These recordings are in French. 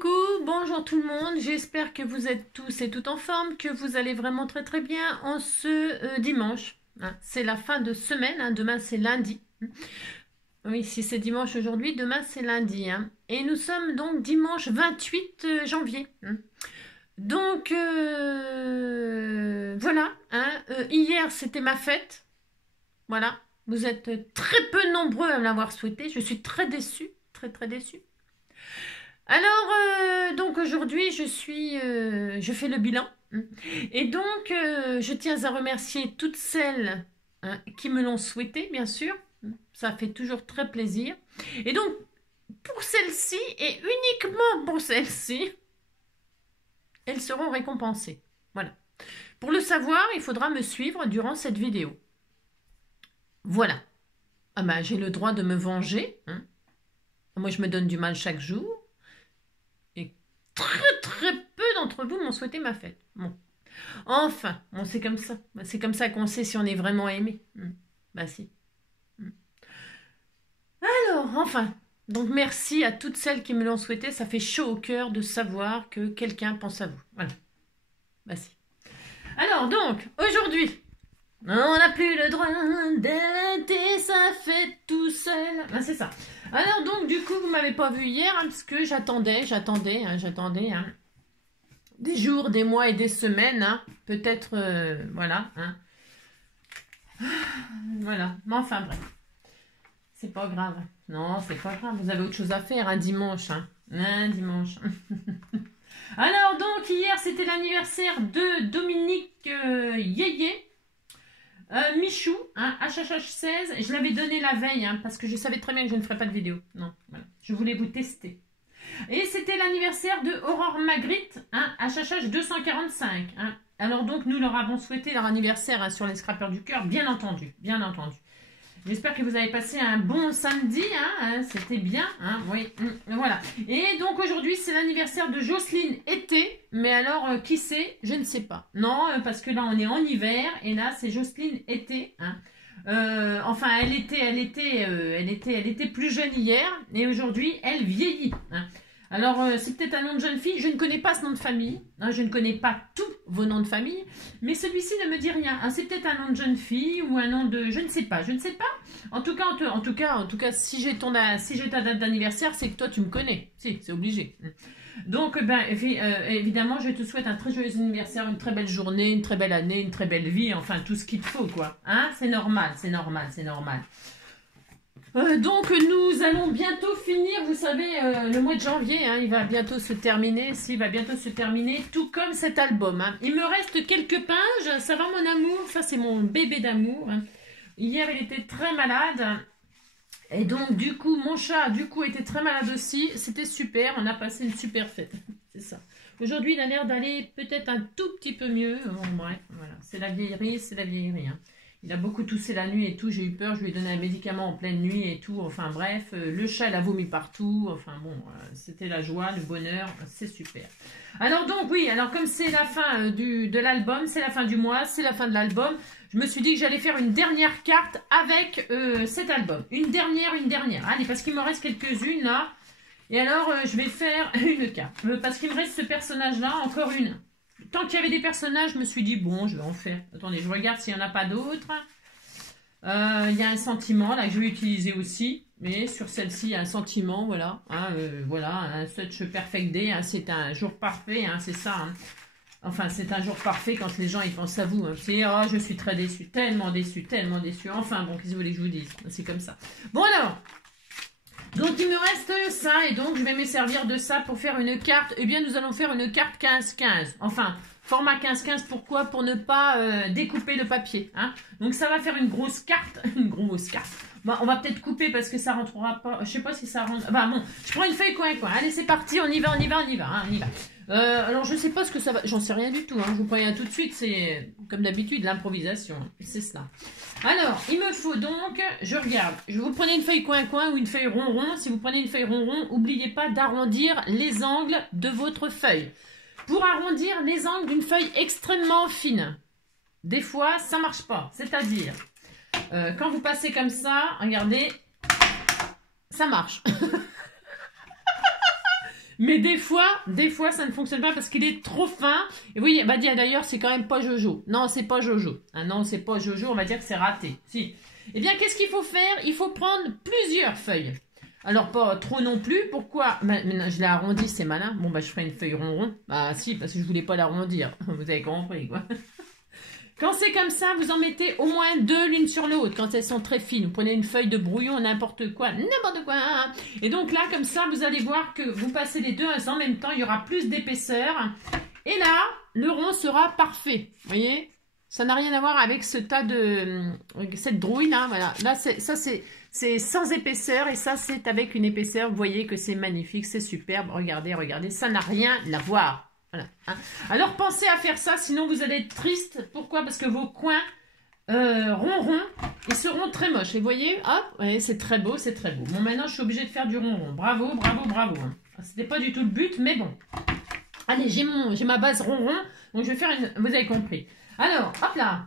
Coucou, bonjour tout le monde, j'espère que vous êtes tous et toutes en forme, que vous allez vraiment très très bien en ce dimanche. Hein. C'est la fin de semaine, hein. Demain c'est lundi. Oui, si c'est dimanche aujourd'hui, demain c'est lundi. Hein. Et nous sommes donc dimanche 28 janvier. Hein. Donc voilà, hein. Hier c'était ma fête. Voilà, vous êtes très peu nombreux à me l'avoir souhaité, je suis très déçue, très très déçue. Alors, donc aujourd'hui, je fais le bilan. Et donc, je tiens à remercier toutes celles qui me l'ont souhaité, bien sûr. Ça fait toujours très plaisir. Et donc, pour celles-ci, et uniquement pour celles-ci, elles seront récompensées. Voilà. Pour le savoir, il faudra me suivre durant cette vidéo. Voilà. Ah ben, j'ai le droit de me venger. Hein. Moi, je me donne du mal chaque jour. Très peu d'entre vous m'ont souhaité ma fête. Bon. Enfin, bon, c'est comme ça. C'est comme ça qu'on sait si on est vraiment aimé. Bah si. Alors, enfin. Donc merci à toutes celles qui me l'ont souhaité. Ça fait chaud au cœur de savoir que quelqu'un pense à vous. Voilà. Bah si. Alors donc, aujourd'hui, on n'a plus le droit d'arrêter sa fête tout seul. Ah, c'est ça. Alors donc du coup vous m'avez pas vu hier hein, parce que j'attendais hein, des jours, des mois et des semaines hein, peut-être voilà hein. Voilà, mais enfin bref, c'est pas grave, non c'est pas grave, vous avez autre chose à faire un dimanche hein. Un dimanche. Alors donc hier c'était l'anniversaire de Dominique Yéyé. Michou, hein, HHH16, je l'avais donné la veille, hein, parce que je savais très bien que je ne ferais pas de vidéo. Non, voilà. Je voulais vous tester. Et c'était l'anniversaire de Aurore Magritte, hein, HHH245. Hein. Alors donc, nous leur avons souhaité leur anniversaire hein, sur les scrappers du cœur, bien entendu, bien entendu. J'espère que vous avez passé un bon samedi, hein, c'était bien, hein, oui, voilà. Et donc aujourd'hui, c'est l'anniversaire de Jocelyne Été, mais alors, qui c'est? Je ne sais pas. Non, parce que là, on est en hiver, et là, c'est Jocelyne Été, hein. Enfin, elle était plus jeune hier, et aujourd'hui, elle vieillit, hein. Alors, c'est peut-être un nom de jeune fille. Je ne connais pas ce nom de famille. Hein, je ne connais pas tous vos noms de famille. Mais celui-ci ne me dit rien. Hein, c'est peut-être un nom de jeune fille ou un nom de... Je ne sais pas. Je ne sais pas. En tout cas, si j'ai ta date d'anniversaire, c'est que toi, tu me connais. Si, c'est obligé. Donc, ben, évidemment, je te souhaite un très joyeux anniversaire, une très belle journée, une très belle année, une très belle vie. Enfin, tout ce qu'il te faut, quoi. Hein, c'est normal, c'est normal, c'est normal. Donc nous allons bientôt finir, vous savez, le mois de janvier, hein, il va bientôt se terminer, tout comme cet album. Hein. Il me reste quelques pages, ça va mon amour, ça c'est mon bébé d'amour. Hein. Hier il était très malade, et donc du coup mon chat était très malade aussi, c'était super, on a passé une super fête, c'est ça. Aujourd'hui il a l'air d'aller peut-être un tout petit peu mieux, bon bref, voilà, c'est la vieillerie, Hein. Il a beaucoup toussé la nuit et tout, j'ai eu peur, je lui ai donné un médicament en pleine nuit et tout, enfin bref, le chat il a vomi partout, enfin bon, c'était la joie, le bonheur, c'est super. Alors donc oui, alors comme c'est la fin de l'album, c'est la fin du mois, c'est la fin de l'album, je me suis dit que j'allais faire une dernière carte avec cet album, une dernière, allez parce qu'il me reste quelques-unes là, et alors je vais faire une carte, parce qu'il me reste ce personnage là, encore une. Tant qu'il y avait des personnages, je me suis dit, bon, je vais en faire. Attendez, je regarde s'il n'y en a pas d'autres. Il y a un sentiment, là, que je vais utiliser aussi. Mais sur celle-ci, il y a un sentiment, voilà. Hein, voilà, un such perfect day. Hein, c'est un jour parfait, hein, c'est ça. Hein. Enfin, c'est un jour parfait quand les gens, ils pensent à vous. Hein. C'est, oh, je suis très déçue, tellement déçue, tellement déçue. Enfin, bon, qu'est-ce que vous voulez que je vous dise? C'est comme ça. Bon, alors... Donc, il me reste ça, et donc, je vais me servir de ça pour faire une carte. Eh bien, nous allons faire une carte 15-15. Enfin, format 15-15, pourquoi? Pour ne pas découper le papier. Hein. Donc, ça va faire une grosse carte. Une grosse carte. Bon, on va peut-être couper parce que ça rentrera pas. Je sais pas si ça rentre. Bah, bon, je prends une feuille coin. Allez, c'est parti, on y va. Hein, on y va. Alors, je sais pas ce que ça va... J'en sais rien du tout. Hein. Je vous préviens tout de suite, c'est comme d'habitude l'improvisation. C'est cela. Alors, il me faut donc... Je regarde. Vous prenez une feuille coin-coin ou une feuille rond-rond. Si vous prenez une feuille rond-rond, n'oubliez pas d'arrondir les angles de votre feuille. Pour arrondir les angles d'une feuille extrêmement fine. Des fois, ça marche pas. C'est-à-dire, quand vous passez comme ça, regardez, ça marche. Mais des fois, ça ne fonctionne pas parce qu'il est trop fin. Et oui, bah d'ailleurs, c'est quand même pas Jojo. Non, c'est pas Jojo. Ah non, c'est pas Jojo, on va dire que c'est raté. Si. Eh bien, qu'est-ce qu'il faut faire? Il faut prendre plusieurs feuilles. Alors, pas trop non plus. Pourquoi? Maintenant, je l'ai arrondi, c'est malin. Bon, bah, je ferai une feuille ronron. Bah, si, parce que je voulais pas l'arrondir. Vous avez compris, quoi. Quand c'est comme ça, vous en mettez au moins deux l'une sur l'autre. Quand elles sont très fines, vous prenez une feuille de brouillon, n'importe quoi. Et donc là, comme ça, vous allez voir que vous passez les deux en même temps. Il y aura plus d'épaisseur. Et là, le rond sera parfait. Vous voyez? Ça n'a rien à voir avec ce tas de... cette drouille là. Voilà. Là, ça, c'est sans épaisseur. Et ça, c'est avec une épaisseur. Vous voyez que c'est magnifique, c'est superbe. Regardez, regardez. Ça n'a rien à voir. Voilà, hein. Alors pensez à faire ça, sinon vous allez être triste. Pourquoi? Parce que vos coins ronrons, ils seront très moches. Et vous voyez, hop, ouais, c'est très beau, c'est très beau. Bon, maintenant je suis obligée de faire du ronron. Bravo, bravo, bravo. Hein. C'était pas du tout le but, mais bon. Allez, j'ai ma base ronron, donc je vais faire une... Vous avez compris. Alors, hop là.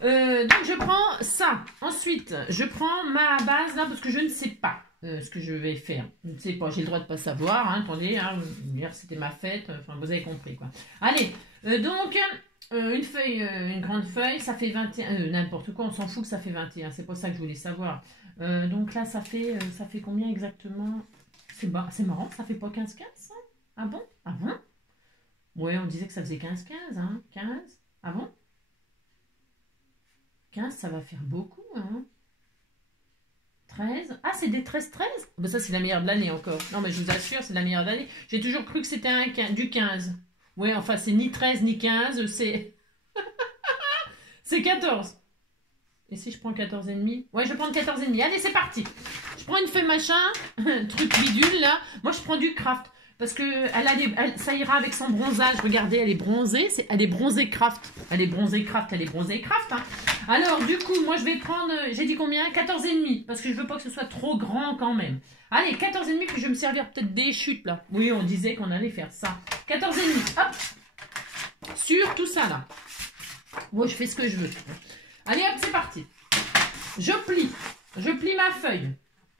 Donc je prends ça. Ensuite, je prends ma base là, parce que je ne sais pas. Ce que je vais faire. Je ne sais pas, j'ai le droit de ne pas savoir. Hein, attendez, hein, hier c'était ma fête. Enfin, vous avez compris quoi. Allez, donc, une feuille, une grande feuille, ça fait 21. N'importe quoi, on s'en fout que ça fait 21. C'est pas ça que je voulais savoir. Donc là, ça fait combien exactement? C'est marrant, ça fait pas 15-15 hein? Ah bon? Ah bon? Ouais, on disait que ça faisait 15-15. Hein? 15? Ah bon? 15, ça va faire beaucoup. Hein? 13. Ah, c'est des 13-13? Ben ça, c'est la meilleure de l'année encore. Non, mais je vous assure, c'est la meilleure de l'année. J'ai toujours cru que c'était du 15. Oui, enfin, c'est ni 13 ni 15, c'est... c'est 14. Et si je prends 14,5? Ouais, je vais prendre 14,5. Allez, c'est parti. Je prends une feuille machin, truc bidule, là. Moi, je prends du craft. Parce que ça ira avec son bronzage. Regardez, elle est bronzée. Elle est bronzée craft. Elle est bronzée craft. Elle est bronzée craft. Hein. Alors, du coup, moi, je vais prendre... J'ai dit combien? 14,5. Parce que je veux pas que ce soit trop grand quand même. Allez, 14,5. Puis je vais me servir peut-être des chutes, là. Oui, on disait qu'on allait faire ça. 14,5. Hop. Sur tout ça, là. Moi, je fais ce que je veux. Allez, hop, c'est parti. Je plie. Je plie ma feuille.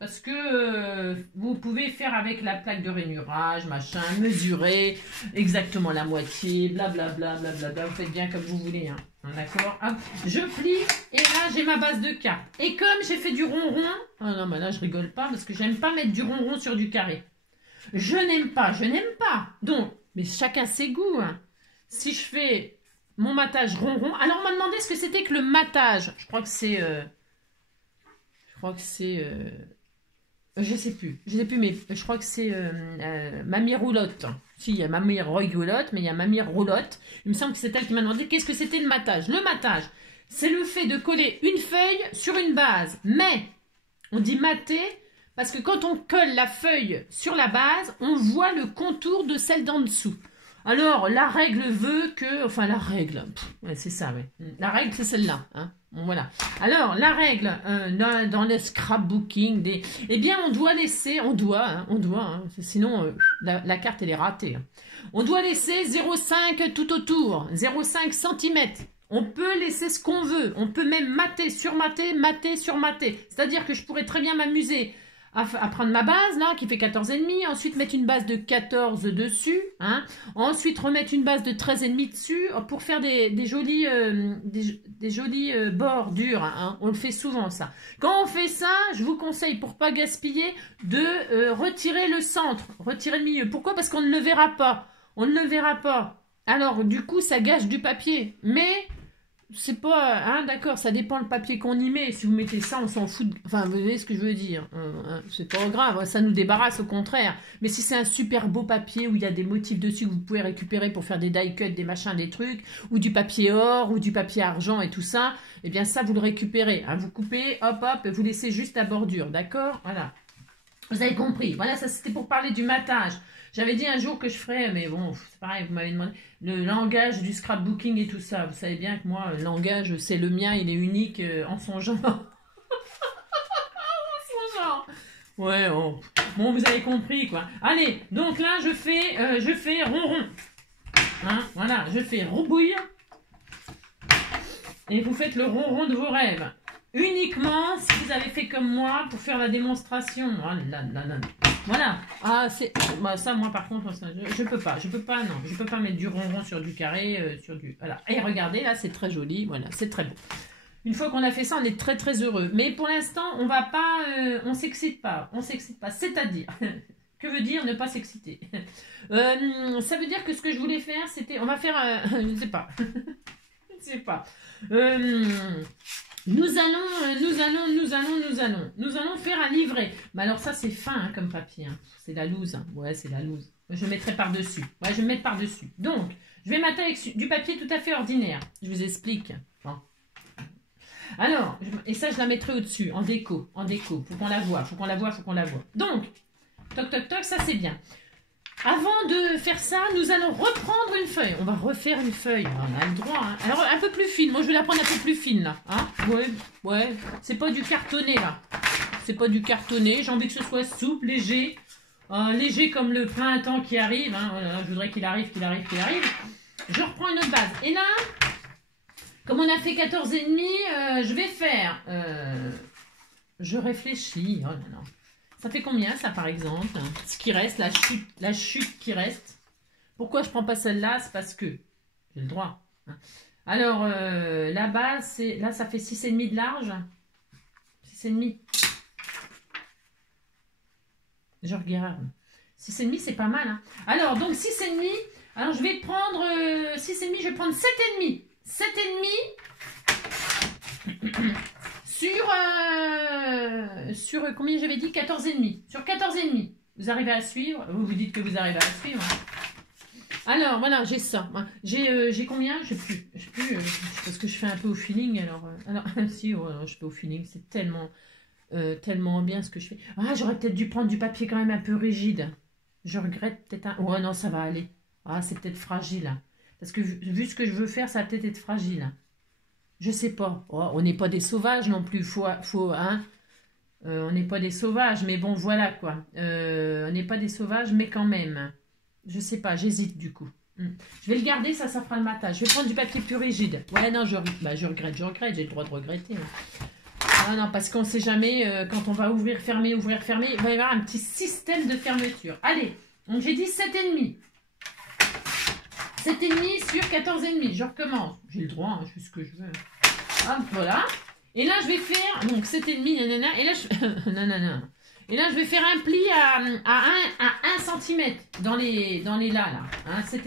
Parce que vous pouvez faire avec la plaque de rainurage, machin, mesurer exactement la moitié, blablabla, blablabla. Vous faites bien comme vous voulez. Hein. D'accord? Je plie et là j'ai ma base de cartes. Et comme j'ai fait du ronron, ah non, mais là je rigole pas parce que j'aime pas mettre du ronron sur du carré. Je n'aime pas, je n'aime pas. Donc, mais chacun ses goûts. Hein. Si je fais mon matage ronron, alors on m'a demandé ce que c'était que le matage. Je crois que c'est... je sais plus, mais je crois que c'est Mamie Roulotte. Si, il y a Mamie Roulotte, mais il y a Mamie Roulotte. Il me semble que c'est elle qui m'a demandé qu'est-ce que c'était le matage. Le matage, c'est le fait de coller une feuille sur une base. Mais, on dit mater, parce que quand on colle la feuille sur la base, on voit le contour de celle d'en dessous. Alors, la règle veut que... Enfin, la règle, ouais, c'est ça, ouais. La règle, c'est celle-là, hein. Bon, voilà. Alors, la règle, dans le scrapbooking, eh bien, on doit laisser... On doit, hein, sinon, la carte, elle est ratée. Hein. On doit laisser 0,5 tout autour, 0,5 cm. On peut laisser ce qu'on veut. On peut même mater sur mater, mater sur mater. C'est-à-dire que je pourrais très bien m'amuser à prendre ma base, là, qui fait 14,5, ensuite mettre une base de 14 dessus, hein, ensuite remettre une base de 13,5 dessus, pour faire des jolis bordures, hein, on le fait souvent, ça. Quand on fait ça, je vous conseille, pour pas gaspiller, de retirer le centre, retirer le milieu. Pourquoi? Parce qu'on ne le verra pas, on ne le verra pas. Alors, du coup, ça gâche du papier, mais... C'est pas... Hein, d'accord, ça dépend le papier qu'on y met. Si vous mettez ça, on s'en fout. Enfin, vous voyez ce que je veux dire. C'est pas grave, ça nous débarrasse, au contraire. Mais si c'est un super beau papier où il y a des motifs dessus que vous pouvez récupérer pour faire des die cuts, des machins, des trucs, ou du papier or, ou du papier argent et tout ça, eh bien ça, vous le récupérez. Hein, vous coupez, hop, hop, et vous laissez juste la bordure, d'accord? Voilà. Vous avez compris. Voilà, ça c'était pour parler du matage. J'avais dit un jour que je ferais, mais bon, c'est pareil, vous m'avez demandé, le langage du scrapbooking et tout ça. Vous savez bien que moi, le langage, c'est le mien, il est unique en son genre. En son genre. Ouais, oh. Bon, vous avez compris, quoi. Allez, donc là, je fais ronron. Hein, voilà, je fais roubouille. Et vous faites le ronron de vos rêves. uniquement si vous avez fait comme moi pour faire la démonstration. Voilà. Ah, c'est... Bah, ça, moi, par contre, ça, je peux pas. Je peux pas, non. Je peux pas mettre du rond sur du carré, sur du... Voilà. Et regardez, là, c'est très joli. Voilà, c'est très beau. Une fois qu'on a fait ça, on est très, très heureux. Mais pour l'instant, on va pas... on s'excite pas. On s'excite pas. C'est-à-dire... Que veut dire ne pas s'exciter? Ça veut dire que ce que je voulais faire, c'était... On va faire... je ne sais pas. Je ne sais pas. Nous allons faire un livret. Mais alors ça, c'est fin hein, comme papier. Hein. C'est la loose. Hein. Ouais, c'est la loose. Je mettrai par-dessus. Ouais, je vais mettre par-dessus. Donc, je vais mettre avec du papier tout à fait ordinaire. Je vous explique. Bon. Alors, et ça, je la mettrai au-dessus, en déco. En déco. Faut qu'on la voie. Faut qu'on la voie. Faut qu'on la voie. Donc, toc, toc, toc, ça, c'est bien. Avant de faire ça, nous allons reprendre une feuille. On va refaire une feuille. On a le droit. Hein. Alors, un peu plus fine. Moi, je vais la prendre un peu plus fine, là. Hein ouais. C'est pas du cartonné, là. C'est pas du cartonné. J'ai envie que ce soit souple, léger. Léger comme le printemps qui arrive. Hein. Voilà, je voudrais qu'il arrive. Je reprends une autre base. Et là, comme on a fait 14,5, je vais faire... je réfléchis. Oh là là. Ça fait combien, ça, par exemple? Ce qui reste, la chute qui reste. Pourquoi je prends pas celle-là? C'est parce que j'ai le droit. Alors, là-bas, là, ça fait 6,5 de large. 6,5. Je regarde. 6,5, c'est pas mal. Hein. Alors, donc, 6,5. Alors, je vais prendre 6,5. Je vais prendre 7,5. 7,5. Sur combien j'avais dit 14,5. Sur 14,5. Vous arrivez à suivre? Vous vous dites que vous arrivez à suivre. Alors, voilà, j'ai ça. J'ai combien? Je sais plus. Parce que je fais un peu au feeling. Alors si, je fais au feeling. C'est tellement bien ce que je fais. Ah, j'aurais peut-être dû prendre du papier quand même un peu rigide. Je regrette peut-être un... Oh non, ça va aller. Ah, c'est peut-être fragile. Hein. Parce que vu ce que je veux faire, ça va peut-être être fragile. Hein. Je sais pas. Oh, on n'est pas des sauvages non plus. Hein. On n'est pas des sauvages, mais bon, voilà quoi. On n'est pas des sauvages, mais quand même. Je sais pas, j'hésite du coup. Je vais le garder, ça fera le matin. Je vais prendre du papier plus rigide. Ouais, non, je regrette, j'ai le droit de regretter. Ah non, parce qu'on ne sait jamais, quand on va ouvrir, fermer, il va y avoir un petit système de fermeture. Allez, donc j'ai dit 7,5. 7,5 sur 14,5. Je recommence. J'ai le droit, hein, je fais ce que je veux. Hop, voilà. Et là, je vais faire... Donc, 7,5, nanana. Et là, nanana. Et là, je vais faire un pli à 1 cm dans les là. Hein, 7,5. Un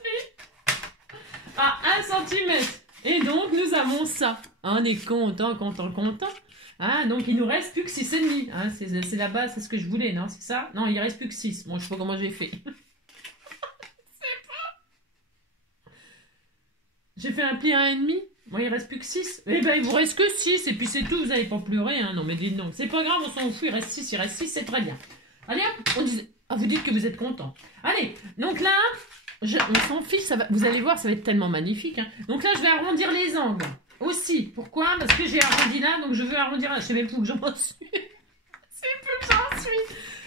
pli à 1 cm. Et donc, nous avons ça. On est content. Hein, donc, il nous reste plus que 6,5. Hein, c'est la base, c'est ce que je voulais, non? C'est ça? Non, il reste plus que 6. Bon, je sais pas comment j'ai fait. J'ai fait un pli à 1,5. Bon, il reste plus que 6. Eh ben, il vous reste que 6. Et puis, c'est tout. Vous n'allez pas pleurer. Hein. Non, mais dites donc. C'est pas grave, on s'en fout. Il reste 6. C'est très bien. Allez, hop. Vous dites que vous êtes content. Allez. Donc là, on s'en fiche. Vous allez voir, ça va être tellement magnifique. Hein. Donc là, je vais arrondir les angles. Aussi. Pourquoi? Parce que j'ai arrondi là. Donc, je veux arrondir là. Je sais même plus où j'en suis.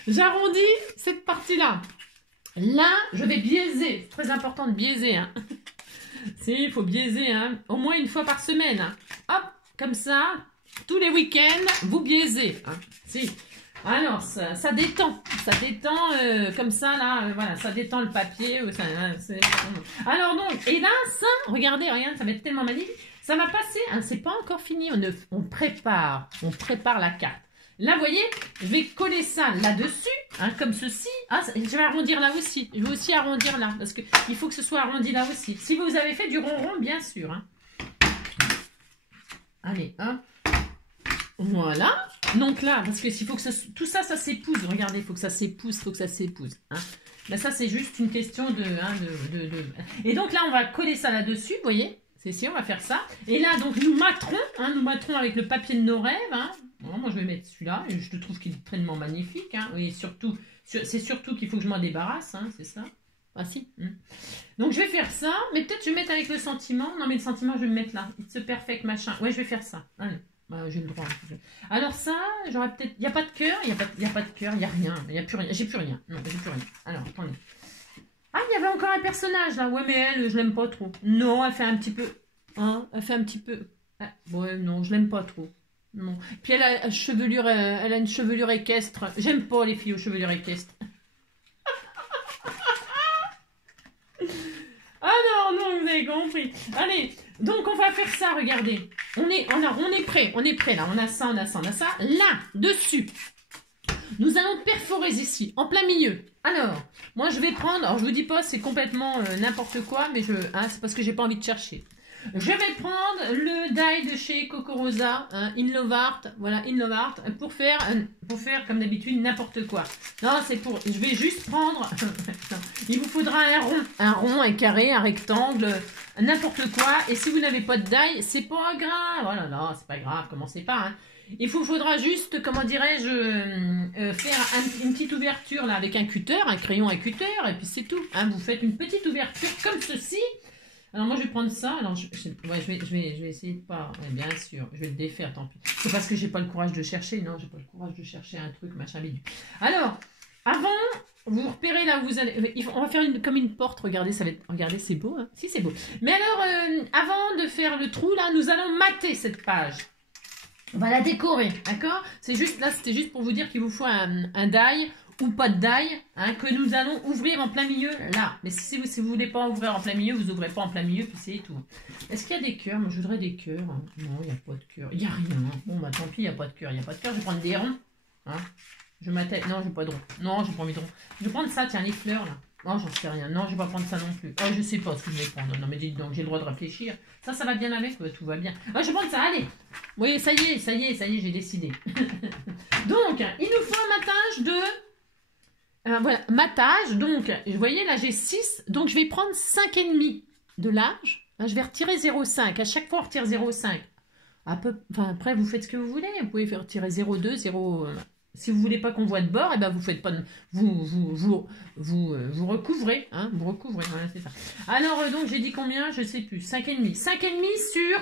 J'arrondis cette partie-là. Là, je vais biaiser. C'est très important de biaiser. Hein. Si, il faut biaiser, hein. Au moins une fois par semaine. Hein. Hop, comme ça, tous les week-ends, vous biaisez. Hein. Si. Alors, ça détend. Ça détend comme ça, là. Voilà, ça détend le papier. Alors donc, et là, ça, regardez, ça va être tellement magnifique. Ça va passer, hein, c'est pas encore fini. On prépare la carte. Là, vous voyez, je vais coller ça là-dessus, hein, comme ceci. Ah, je vais arrondir là aussi. Je vais aussi arrondir là, parce qu'il faut que ce soit arrondi là aussi. Si vous avez fait du rond-rond, bien sûr. Hein. Allez, hop. Voilà. Donc là, parce que s'il faut que tout ça, ça s'épouse. Regardez, il faut que ça s'épouse, Hein. Ben, ça, c'est juste une question de... Et donc là, on va coller ça là-dessus, vous voyez. C'est ici, on va faire ça. Et là, donc, nous matterons avec le papier de nos rêves, hein. Bon, moi, je vais mettre celui-là. Je te trouve qu'il est tellement magnifique. Hein. Oui, surtout, c'est surtout qu'il faut que je m'en débarrasse. Hein, c'est ça. Ah, si. Donc, je vais faire ça. Mais peut-être je vais mettre avec le sentiment. Non, mais le sentiment, je vais me mettre là. It's a perfect machin. Ouais, je vais faire ça. Allez. Bah, j'ai le droit. Alors, ça, j'aurais peut-être... Il n'y a pas de cœur. Il n'y a pas de cœur. Il n'y a rien. Il n'y a plus rien. J'ai plus rien. Non, j'ai plus rien. Alors, attendez. Ah, il y avait encore un personnage là. Ouais, mais elle, je l'aime pas trop. Non, elle fait un petit peu... Hein, elle fait un petit peu... Ah, ouais, non, je l'aime pas trop. Non. Puis elle a une chevelure équestre. J'aime pas les filles aux chevelures équestres. Ah non, non, vous avez compris. Allez, donc on va faire ça, regardez. On est prêt là. On a ça, on a ça, on a ça. Là, dessus, nous allons perforer ici, en plein milieu. Alors, moi je vais prendre, alors je vous dis pas, c'est complètement n'importe quoi, mais c'est parce que j'ai pas envie de chercher. Je vais prendre le die de chez Coco Rosa, Inlovart, voilà, Inlovart, pour faire comme d'habitude n'importe quoi. Non, je vais juste prendre, il vous faudra un rond, un carré, un rectangle, n'importe quoi. Et si vous n'avez pas de die, c'est pas grave, voilà, non, c'est pas grave, commencez pas, hein. Il vous faudra juste, comment dirais-je, faire une petite ouverture là avec un cutter, un crayon à cutter, et puis c'est tout. Hein, vous faites une petite ouverture comme ceci. Alors moi je vais prendre ça, alors je vais essayer de pas, ouais, bien sûr, je vais le défaire, tant pis. C'est parce que j'ai pas le courage de chercher, non, j'ai pas le courage de chercher un truc, machin, bidule. Alors, avant, vous repérez là où vous allez, on va faire comme une porte, regardez, ça va être, regardez, c'est beau, hein, si c'est beau. Mais alors, avant de faire le trou là, nous allons mater cette page. On va la décorer, d'accord? C'est juste, là c'était juste pour vous dire qu'il vous faut un die ou pas de die, hein, que nous allons ouvrir en plein milieu, là. Mais si vous voulez pas ouvrir en plein milieu, vous ouvrez pas en plein milieu, puis c'est tout. Est-ce qu'il y a des cœurs? Moi, je voudrais des cœurs. Hein. Non, il n'y a pas de cœur. Il n'y a rien. Bon, bah tant pis, il n'y a pas de cœur. Il n'y a pas de cœur, je vais prendre des ronds. Hein. Non, je n'ai pas de ronds. Non, j'ai pas envie de ronds. Je vais prendre ça, tiens, les fleurs, là. Non, j'en sais rien. Non, je vais pas prendre ça non plus. Oh, je sais pas ce que je vais prendre. Non, mais dites donc, j'ai le droit de réfléchir. Ça va bien avec, tout va bien. Oh, je vais prendre ça, allez. Oui, ça y est, j'ai décidé. Donc, il nous faut un matage de... voilà, matage. Donc, vous voyez, là, j'ai 6. Donc, je vais prendre 5,5 de large. Là, je vais retirer 0,5. À chaque fois, on retire 0,5. Après, vous faites ce que vous voulez. Vous pouvez faire retirer 0,2, 0... Si vous voulez pas qu'on voit de bord, et ben vous faites pas vous recouvrez, hein, vous recouvrez, voilà, c'est ça. Alors donc j'ai dit combien, je sais plus, 5,5. 5,5 sur,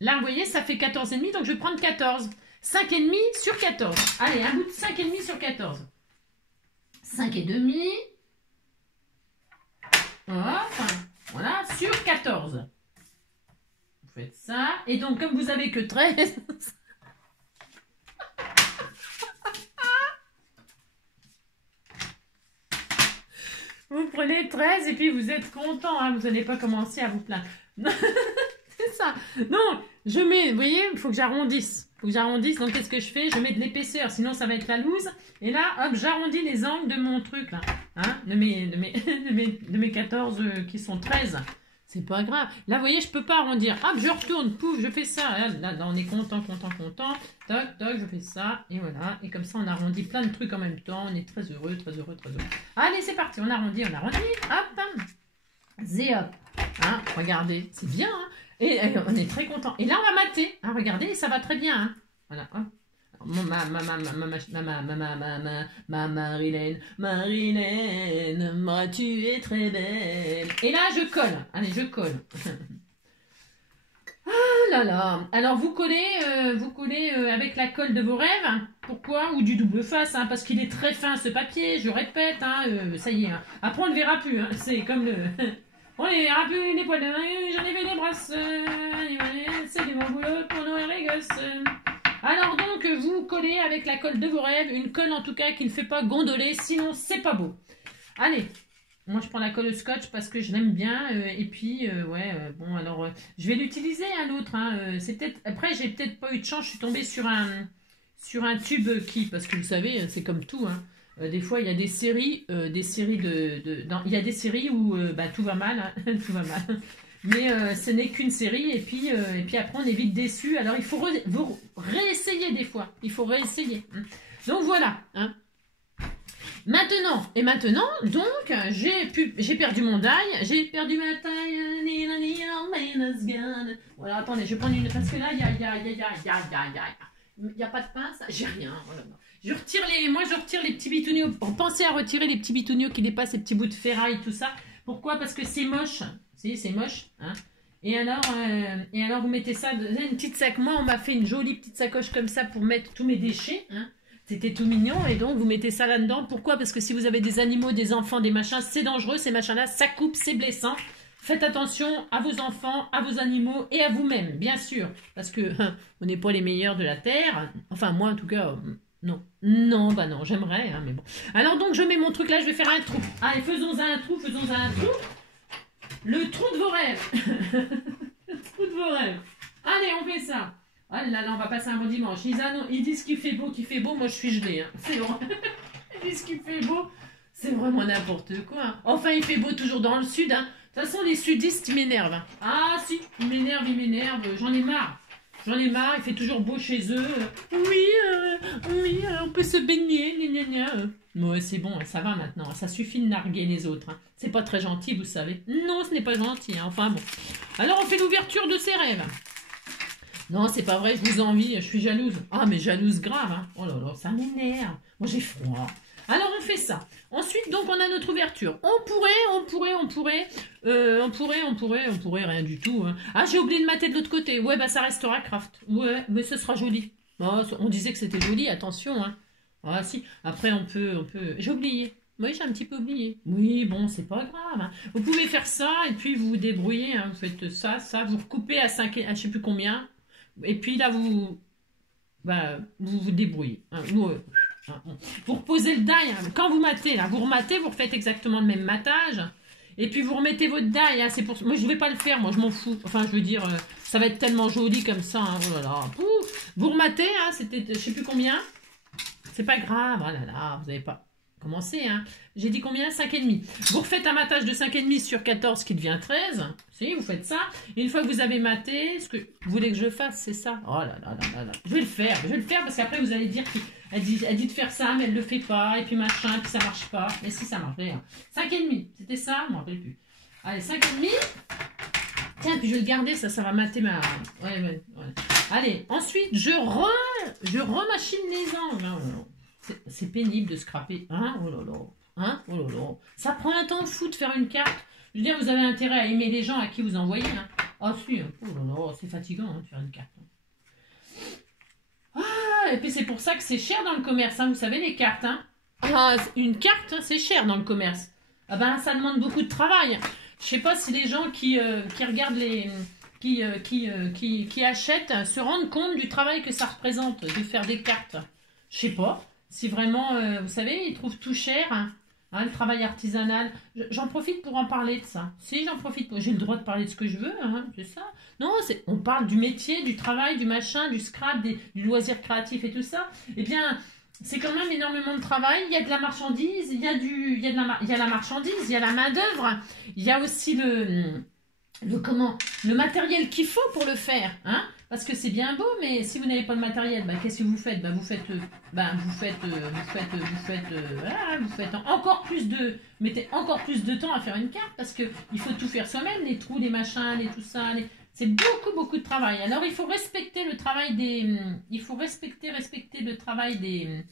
là vous voyez, ça fait 14,5, donc je vais prendre 14. 5,5 sur 14. Allez, un bout de 5,5 sur 14. 5,5. Hop, voilà, sur 14. Vous faites ça, et donc comme vous avez que 13... Vous prenez 13 et puis vous êtes content, hein, vous n'allez pas commencer à vous plaindre. C'est ça. Non, je mets, vous voyez, il faut que j'arrondisse. Il faut que j'arrondisse, donc qu'est-ce que je fais? Je mets de l'épaisseur, sinon ça va être la loose. Et là, hop, j'arrondis les angles de mon truc, là. Hein, de mes 14 qui sont 13. C'est pas grave. Là, vous voyez, je peux pas arrondir. Hop, je retourne, pouf, je fais ça. Là, on est content. Toc, toc, je fais ça. Et voilà. Et comme ça, on arrondit plein de trucs en même temps. On est très heureux. Allez, c'est parti. On arrondit. Hop. Zéop. Hein, regardez. C'est bien, hein. Et on est très content. Et là, on va mater. Hein, regardez, ça va très bien. Hein. Voilà. Hop. Marilène, tu es très belle. Et là, je colle. Allez, je colle. Ah là là. Alors, vous collez avec la colle de vos rêves. Pourquoi? Ou du double face, hein, parce qu'il est très fin ce papier. Je répète, hein, ça y est. Hein. Après, on ne le verra plus. Hein. C'est comme le... On ne verra plus les poils de main. J'en ai fait des brasses. C'est du bon boulot pour nourrir les gosses. Alors donc, vous collez avec la colle de vos rêves, une colle en tout cas qui ne fait pas gondoler, sinon c'est pas beau. Allez, moi je prends la colle scotch parce que je l'aime bien, et puis, bon alors, je vais l'utiliser l'autre, hein, c'est peut-être, après j'ai peut-être pas eu de chance, je suis tombée sur un tube parce que vous savez, c'est comme tout, hein. Des fois il y a des séries, il y a des séries où tout va mal, hein, tout va mal. Mais ce n'est qu'une série et puis après on est vite déçu. Alors il faut réessayer des fois. Il faut réessayer. Donc voilà. Hein. Maintenant, donc j'ai perdu mon die. J'ai perdu ma taille. Voilà, attendez, je vais prendre une parce que là il y a pas de pince. J'ai rien. Voilà. Je retire les petits bitounios. Pensez à retirer les petits bitounios qui dépassent ces petits bouts de ferraille, tout ça. Pourquoi? Parce que c'est moche. Si, c'est moche. Hein. Et alors, vous mettez ça dans une petite sac. Moi, on m'a fait une jolie petite sacoche comme ça pour mettre tous mes déchets. Hein. C'était tout mignon et donc vous mettez ça là-dedans. Pourquoi? Parce que si vous avez des animaux, des enfants, des machins, c'est dangereux, ces machins-là, ça coupe, c'est blessant. Faites attention à vos enfants, à vos animaux et à vous-même, bien sûr. Parce que on n'est pas les meilleurs de la Terre. Enfin, moi en tout cas, non. Non, bah non, j'aimerais, hein, mais bon. Alors donc je mets mon truc là, je vais faire un trou. Allez, faisons un trou, faisons un trou. Le trou de vos rêves. Le trou de vos rêves. Allez, on fait ça. Oh là là, on va passer un bon dimanche. Ils disent qu'il fait beau, moi je suis gelée. Hein. C'est vrai. Ils disent qu'il fait beau, c'est vraiment n'importe quoi. Hein. Enfin, il fait beau toujours dans le sud. Hein. De toute façon, les sudistes, ils m'énervent. Hein. Ah si, ils m'énervent. J'en ai marre. Il fait toujours beau chez eux. Oui, on peut se baigner. Gna, gna, gna. Ouais, c'est bon, ça va maintenant. Ça suffit de narguer les autres. Hein. C'est pas très gentil, vous savez. Non, ce n'est pas gentil. Hein. Enfin bon. Alors, on fait l'ouverture de ses rêves. Non, c'est pas vrai, je vous envie, je suis jalouse. Ah, mais jalouse grave, hein. Oh là là, ça m'énerve. Moi, j'ai froid. Alors, on fait ça. Ensuite, donc, on a notre ouverture. On pourrait, rien du tout. Hein. Ah, j'ai oublié de mater de l'autre côté. Ouais, bah, ça restera craft. Ouais, mais ce sera joli. Oh, on disait que c'était joli, attention, hein. Ah, si. Après, on peut... J'ai oublié. Oui, j'ai un petit peu oublié. Oui, bon, c'est pas grave. Hein. Vous pouvez faire ça, et puis vous vous débrouillez. Hein. Vous faites ça, vous recoupez à 5, à je sais plus combien. Et puis là, vous vous débrouillez. Hein, vous reposez le die. Hein. Quand vous matez, là, vous rematez, vous refaites exactement le même matage. Et puis vous remettez votre die. Hein, c'est pour... Moi, je ne vais pas le faire, moi, je m'en fous. Enfin, je veux dire, ça va être tellement joli comme ça. Hein. Oh là là. Pouf. Vous rematez, hein, c'était je ne sais plus combien. C'est pas grave. Oh là là, vous n'avez pas commencé. Hein. J'ai dit combien? 5,5. Vous refaites un matage de 5,5 sur 14 qui devient 13. Si, vous faites ça. Et une fois que vous avez maté, ce que vous voulez que je fasse, c'est ça. Oh là là là là. Je vais le faire parce qu'après vous allez dire qu'elle dit de faire ça, mais elle le fait pas. Et puis machin, et puis ça marche pas. Mais si, ça marche. 5,5. C'était ça? Je m'en rappelle plus. Allez, 5,5. Tiens, puis je vais le garder, ça va mater ma... Ouais. Allez, ensuite, je remachine les angles. C'est pénible de scraper. Hein? Oh là là. Hein? Oh là là. Ça prend un temps fou de faire une carte. Je veux dire, vous avez intérêt à aimer les gens à qui vous envoyez. Hein. Ah si, oh là là, c'est fatigant hein, de faire une carte. Ah, et puis c'est pour ça que c'est cher dans le commerce. Hein. Vous savez, les cartes. Hein. Ah, une carte, c'est cher dans le commerce. Ah ben, ça demande beaucoup de travail. Je sais pas si les gens qui regardent les... Qui achètent se rendent compte du travail que ça représente de faire des cartes. Je sais pas. Si vraiment, vous savez, ils trouvent tout cher, hein, le travail artisanal. J'en profite pour en parler de ça. Si, j'en profite. J'ai le droit de parler de ce que je veux, hein, c'est ça. Non, on parle du métier, du travail, du machin, du scrap, du loisir créatif et tout ça. Eh bien, c'est quand même énormément de travail. Il y a de la marchandise, il y a la marchandise, il y a la main-d'œuvre, il y a aussi le matériel qu'il faut pour le faire, hein. Parce que c'est bien beau, mais si vous n'avez pas le matériel, qu'est-ce que vous faites? Vous mettez encore plus de temps à faire une carte parce que il faut tout faire soi-même, les trous, les machins, les tout ça. C'est beaucoup de travail. Alors il faut respecter le travail respecter le travail des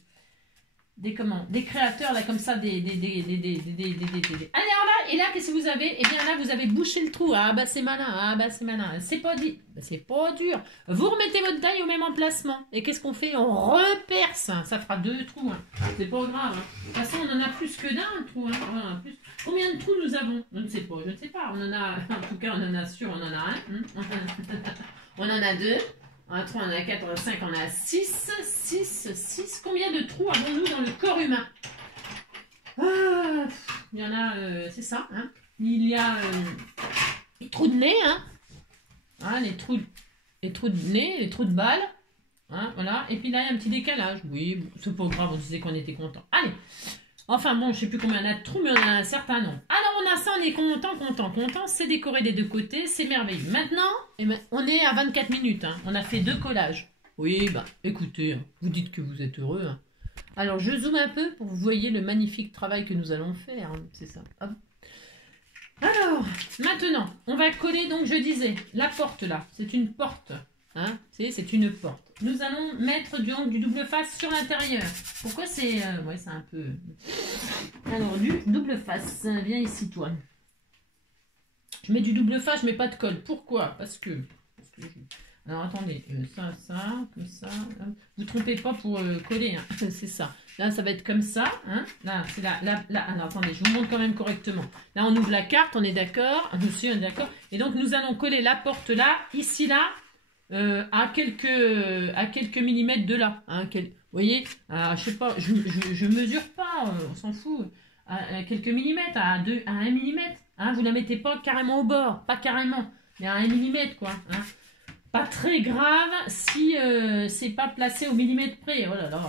créateurs là comme ça allez alors là, et là qu'est-ce que vous avez? Eh bien là vous avez bouché le trou. Ah bah c'est malin, c'est pas dit, c'est pas dur. Vous remettez votre die au même emplacement et qu'est-ce qu'on fait? On reperce, ça fera 2 trous, hein. C'est pas grave, hein. De toute façon on en a plus que d'un trou, hein. Voilà, plus. Combien de trous nous avons? Je ne sais pas, on en a, en tout cas on en a sûr, on en a un, on en a 2. On a 3, on a 4, on a 5, on a 6. Combien de trous avons-nous dans le corps humain? Il y en a, c'est ça. Hein. Il y a les trous de nez. Hein. Ah, les trous de nez, les trous de balle. Hein, voilà. Et puis là, il y a un petit décalage. Oui, c'est pas grave, on disait qu'on était content. Allez. Enfin bon, je sais plus combien on a de trous, mais on en a un certain nombre. Alors on a ça, on est content. C'est décoré des 2 côtés, c'est merveilleux. Maintenant, on est à 24 minutes. Hein. On a fait 2 collages. Oui, écoutez, hein, vous dites que vous êtes heureux. Hein. Alors je zoome un peu pour que vous voyez le magnifique travail que nous allons faire. Hein. C'est ça. Hop. Alors, maintenant, on va coller, donc je disais, la porte là. C'est une porte. Hein, c'est une porte. Nous allons mettre du double face sur l'intérieur. Pourquoi c'est... ouais, c'est un peu... Alors, du double face. Viens ici, toi. Je mets du double face, je mets pas de colle. Pourquoi? Parce que Alors attendez, ça, comme ça. Hop. Vous ne trompez pas pour coller, hein. C'est ça. Là, ça va être comme ça. Hein. Là, c'est là. Alors attendez, je vous montre quand même correctement. Là, on ouvre la carte, on est d'accord. Monsieur, on est d'accord. Et donc, nous allons coller la porte là, ici, là, à quelques millimètres de là. Hein, vous voyez, je sais pas, je mesure pas, on s'en fout. À quelques millimètres, à 1 millimètre. Hein, vous ne la mettez pas carrément au bord, pas carrément, mais à 1 millimètre, quoi. Hein. Pas très grave si c'est pas placé au millimètre près. Oh là là.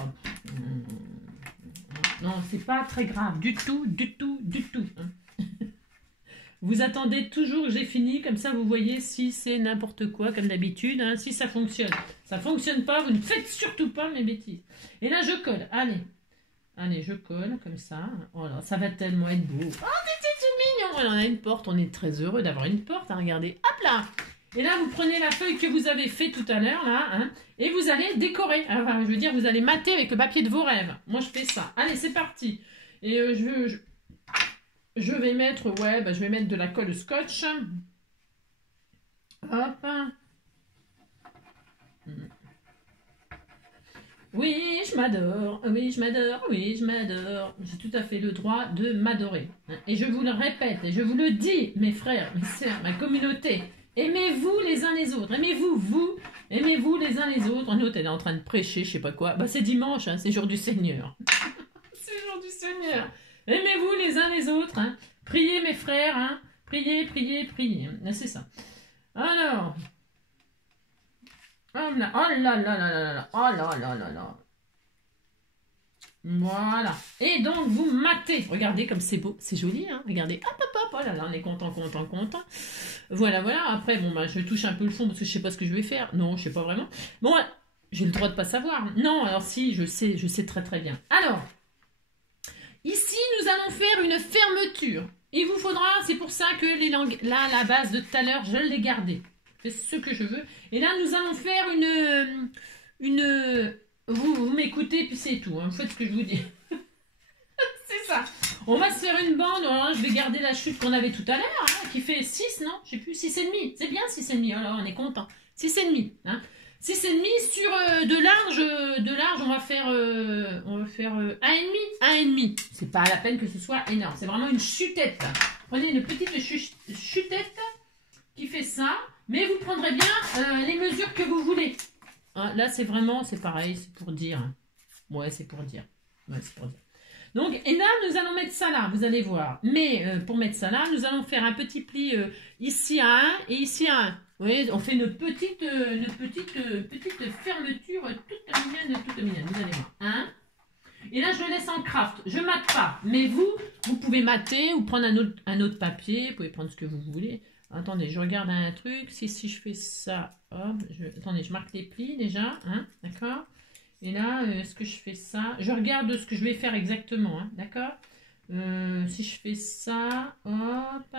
Non, c'est pas très grave. Du tout, du tout, du tout. Hein. Vous attendez toujours que j'ai fini. Comme ça, vous voyez si c'est n'importe quoi, comme d'habitude. Hein, si ça fonctionne. Ça fonctionne pas, vous ne faites surtout pas mes bêtises. Et là, je colle. Allez. Allez, je colle comme ça. Voilà, ça va tellement être beau. Oh, c'est tout mignon. Alors, on a une porte. On est très heureux d'avoir une porte. Hein, regardez. Hop là. Et là, vous prenez la feuille que vous avez fait tout à l'heure, là, hein, et vous allez décorer. Enfin, je veux dire, vous allez mater avec le papier de vos rêves. Moi, je fais ça. Allez, c'est parti. Et je vais mettre, ouais, bah, je vais mettre de la colle scotch. Hop. Oui, je m'adore. Oui, je m'adore. Oui, je m'adore. J'ai tout à fait le droit de m'adorer. Et je vous le répète, et je vous le dis, mes frères, mes sœurs, ma communauté. Aimez-vous les uns les autres. Aimez-vous les uns les autres. L'autre, elle est en train de prêcher, je sais pas quoi. Bah, c'est dimanche, hein, c'est jour du Seigneur. C'est jour du Seigneur. Aimez-vous les uns les autres. Hein. Priez, mes frères. Hein. Priez, priez, priez. C'est ça. Alors. Oh là là là là là. Oh là là là là. Voilà. Et donc, vous matez. Regardez comme c'est beau. C'est joli, hein. Regardez. Hop, hop, hop. Oh là là, on est content, content, content. Voilà, voilà. Après, bon, bah, je touche un peu le fond parce que je sais pas ce que je vais faire. Non, je sais pas vraiment. Bon, j'ai le droit de pas savoir. Non, alors si, je sais très très bien. Alors, ici, nous allons faire une fermeture. Il vous faudra, c'est pour ça que les langues, là, la base de tout à l'heure, je l'ai gardée. Je fais ce que je veux. Et là, nous allons faire vous m'écoutez, puis c'est tout. Hein. Vous faites ce que je vous dis. C'est ça. On va se faire une bande. Alors, je vais garder la chute qu'on avait tout à l'heure, hein, qui fait 6, non? Je sais plus, 6,5. C'est bien 6,5. Alors, on est content. 6,5. Hein. 6,5 sur de large, on va faire 1,5. C'est pas la peine que ce soit énorme. C'est vraiment une chutette. Prenez une petite chutette qui fait ça. Mais vous prendrez bien les mesures que vous voulez. Là, c'est vraiment, c'est pareil, c'est pour dire. Ouais, c'est pour dire. Ouais, c'est pour dire. Donc, et là, nous allons mettre ça là, vous allez voir. Mais pour mettre ça là, nous allons faire un petit pli ici à 1 et ici à 1. Vous voyez, on fait une petite fermeture toute mignonne, vous allez voir. Hein? Et là, je le laisse en craft. Je mate pas. Mais vous pouvez mater ou prendre un autre papier. Vous pouvez prendre ce que vous voulez. Attendez, je regarde un truc. Si je fais ça, hop, attendez, je marque les plis déjà, hein, d'accord? Et là, est-ce que je fais ça? Je regarde ce que je vais faire exactement, hein, d'accord? Si je fais ça, hop,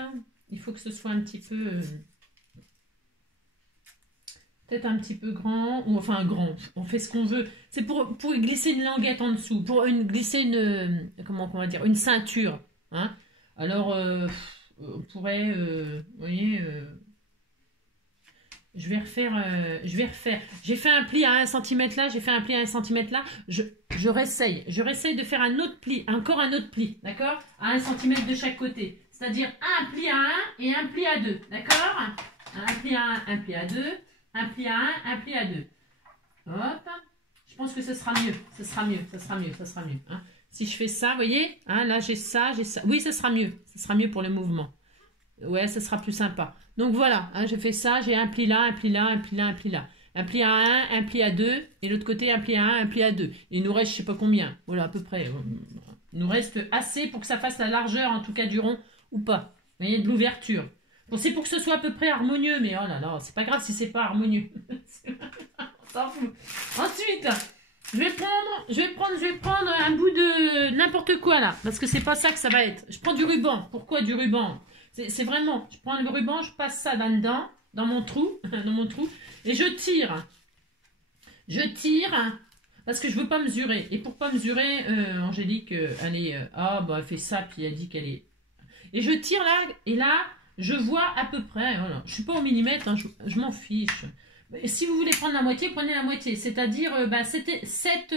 il faut que ce soit un petit peu, peut-être un petit peu grand, ou enfin grand, on fait ce qu'on veut. C'est pour glisser une languette en dessous, pour glisser comment on va dire, une ceinture, hein? Alors, on pourrait, vous voyez, je vais refaire. J'ai fait un pli à 1 cm là, j'ai fait un pli à 1 cm là. Je réessaye de faire un autre pli, encore un autre pli, d'accord? À 1 cm de chaque côté. C'est-à-dire un pli à 1 et un pli à 2, d'accord? Un pli à 1, un pli à 2, un pli à 1, un pli à 2. Hop. Je pense que ce sera mieux, Hein. Si je fais ça, vous voyez, hein, là j'ai ça. Oui, ce sera mieux pour le mouvement. Ouais, ce sera plus sympa. Donc voilà, hein, j'ai fait ça, j'ai un pli là, un pli là, un pli là, un pli là. Un pli à 1, un pli à 2, et l'autre côté un pli à 1, un pli à 2. Il nous reste je sais pas combien, voilà à peu près. Il nous reste assez pour que ça fasse la largeur en tout cas du rond ou pas. Vous voyez, de l'ouverture. Bon, c'est pour que ce soit à peu près harmonieux, mais oh là là, c'est pas grave si c'est pas harmonieux. On s'en fout. Ensuite... Je vais prendre un bout de n'importe quoi là, parce que c'est pas ça que ça va être. Je prends du ruban. Pourquoi du ruban? C'est vraiment, je prends le ruban, je passe ça là-dedans, dans mon trou, et je tire. Parce que je veux pas mesurer. Et pour pas mesurer, Angélique, elle fait ça, puis elle dit qu'elle est... Et je tire là, et là, je vois à peu près, voilà. Je suis pas au millimètre, hein, je m'en fiche. Si vous voulez prendre la moitié, prenez la moitié. C'est-à-dire, c'était 7...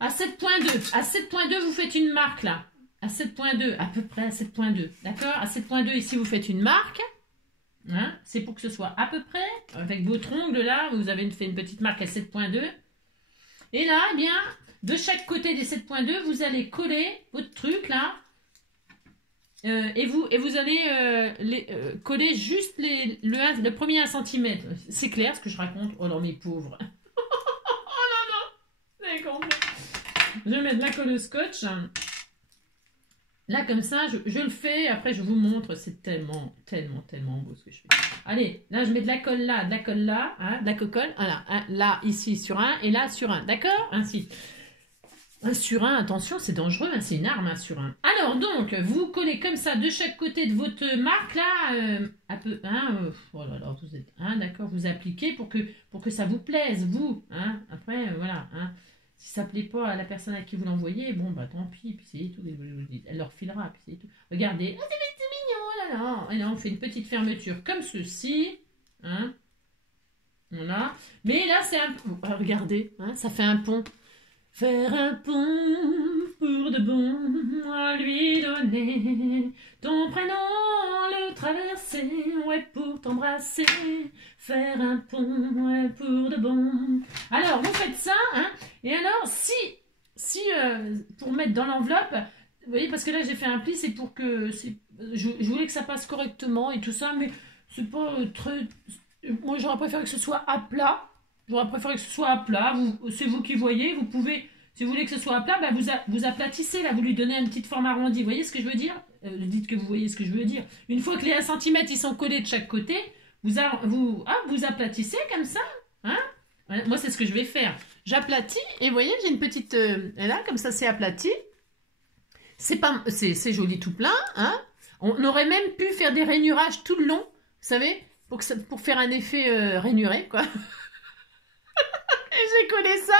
à 7.2. À 7.2, vous faites une marque, là. À 7.2, à peu près à 7.2. D'accord? À 7.2, ici, vous faites une marque. Hein? C'est pour que ce soit à peu près. Avec votre ongle, là, vous avez fait une petite marque à 7.2. Et là, eh bien, de chaque côté des 7.2, vous allez coller votre truc, là. Et vous allez coller juste le premier 1 cm. C'est clair ce que je raconte? Oh non, mes pauvres. Oh non, non. C'est compris. Je vais mettre la colle au scotch. Là, comme ça, je le fais. Après, je vous montre. C'est tellement, tellement, tellement beau ce que je fais. Allez, là, je mets de la colle là, hein, de la cocolle. Voilà, hein, là, ici, sur un, et là, sur un. D'accord? Ainsi. Un sur un, attention, c'est dangereux, hein, c'est une arme, un sur un. Alors, donc, vous collez comme ça de chaque côté de votre marque, là, un peu, hein, oh là là, vous êtes, hein, d'accord, vous appliquez pour que ça vous plaise, vous, hein, après, voilà, hein. Si ça ne plaît pas à la personne à qui vous l'envoyez, bon, bah, tant pis, puis c'est tout, elle leur filera, puis c'est tout. Regardez, oh, c'est mignon, là, là, et là, on fait une petite fermeture comme ceci, hein, voilà, mais là, c'est un, regardez, hein, ça fait un pont. Faire un pont pour de bon, à lui donner ton prénom, le traverser, ouais, pour t'embrasser. Faire un pont, ouais, pour de bon. Alors, vous faites ça, hein, et alors, pour mettre dans l'enveloppe, vous voyez, parce que là, j'ai fait un pli, c'est pour que, je voulais que ça passe correctement et tout ça, mais c'est pas très, moi, j'aurais préféré que ce soit à plat. J'aurais préféré que ce soit à plat. C'est vous qui voyez. Vous pouvez, si vous voulez que ce soit à plat, bah vous aplatissez. Là, vous lui donnez une petite forme arrondie. Vous voyez ce que je veux dire? Dites que vous voyez ce que je veux dire. Une fois que les 1 cm ils sont collés de chaque côté, vous aplatissez comme ça. Hein? Voilà, moi, c'est ce que je vais faire. J'aplatis et vous voyez, j'ai une petite... là, comme ça, c'est aplati. C'est joli tout plein. Hein? On aurait même pu faire des rainurages tout le long. Vous savez, pour faire un effet rainuré, quoi. J'ai collé ça,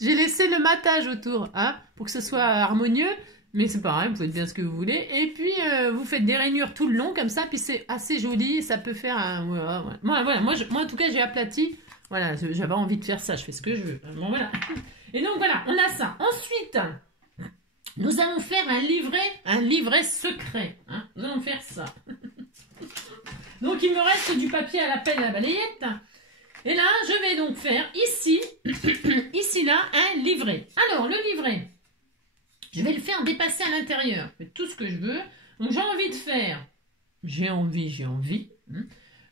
j'ai laissé le matage autour, hein, pour que ce soit harmonieux, mais c'est pareil, vous faites bien ce que vous voulez, et puis vous faites des rainures tout le long, comme ça, puis c'est assez joli, et ça peut faire un... Voilà. Moi, en tout cas, j'ai aplati, voilà, j'avais envie de faire ça, je fais ce que je veux, bon, voilà. Et donc, voilà, on a ça. Ensuite, nous allons faire un livret secret, hein, nous allons faire ça. Donc, il me reste du papier à la pelle à la balayette. Et là, je vais donc faire ici, ici là, un livret. Alors, le livret, je vais le faire dépasser à l'intérieur. Je fais tout ce que je veux. Donc, j'ai envie de faire, j'ai envie.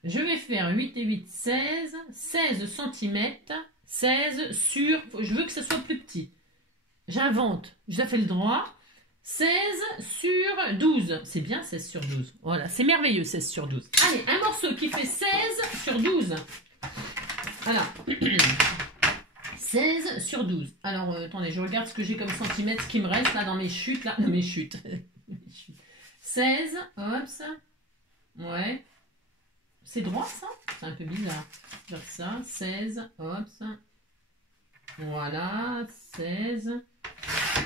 Je vais faire 8 et 8, 16 cm, 16 sur, je veux que ça soit plus petit. J'invente, je fais le droit. 16 sur 12. C'est bien 16 sur 12. Voilà, c'est merveilleux 16 sur 12. Allez, un morceau qui fait 16 sur 12. Voilà. 16 sur 12. Alors, attendez, je regarde ce que j'ai comme centimètres qui me reste là dans mes chutes. Là, dans mes chutes. 16, hop, ça. Ouais. C'est droit, ça? C'est un peu bizarre. Faire ça, 16, hop, ça. Voilà, 16.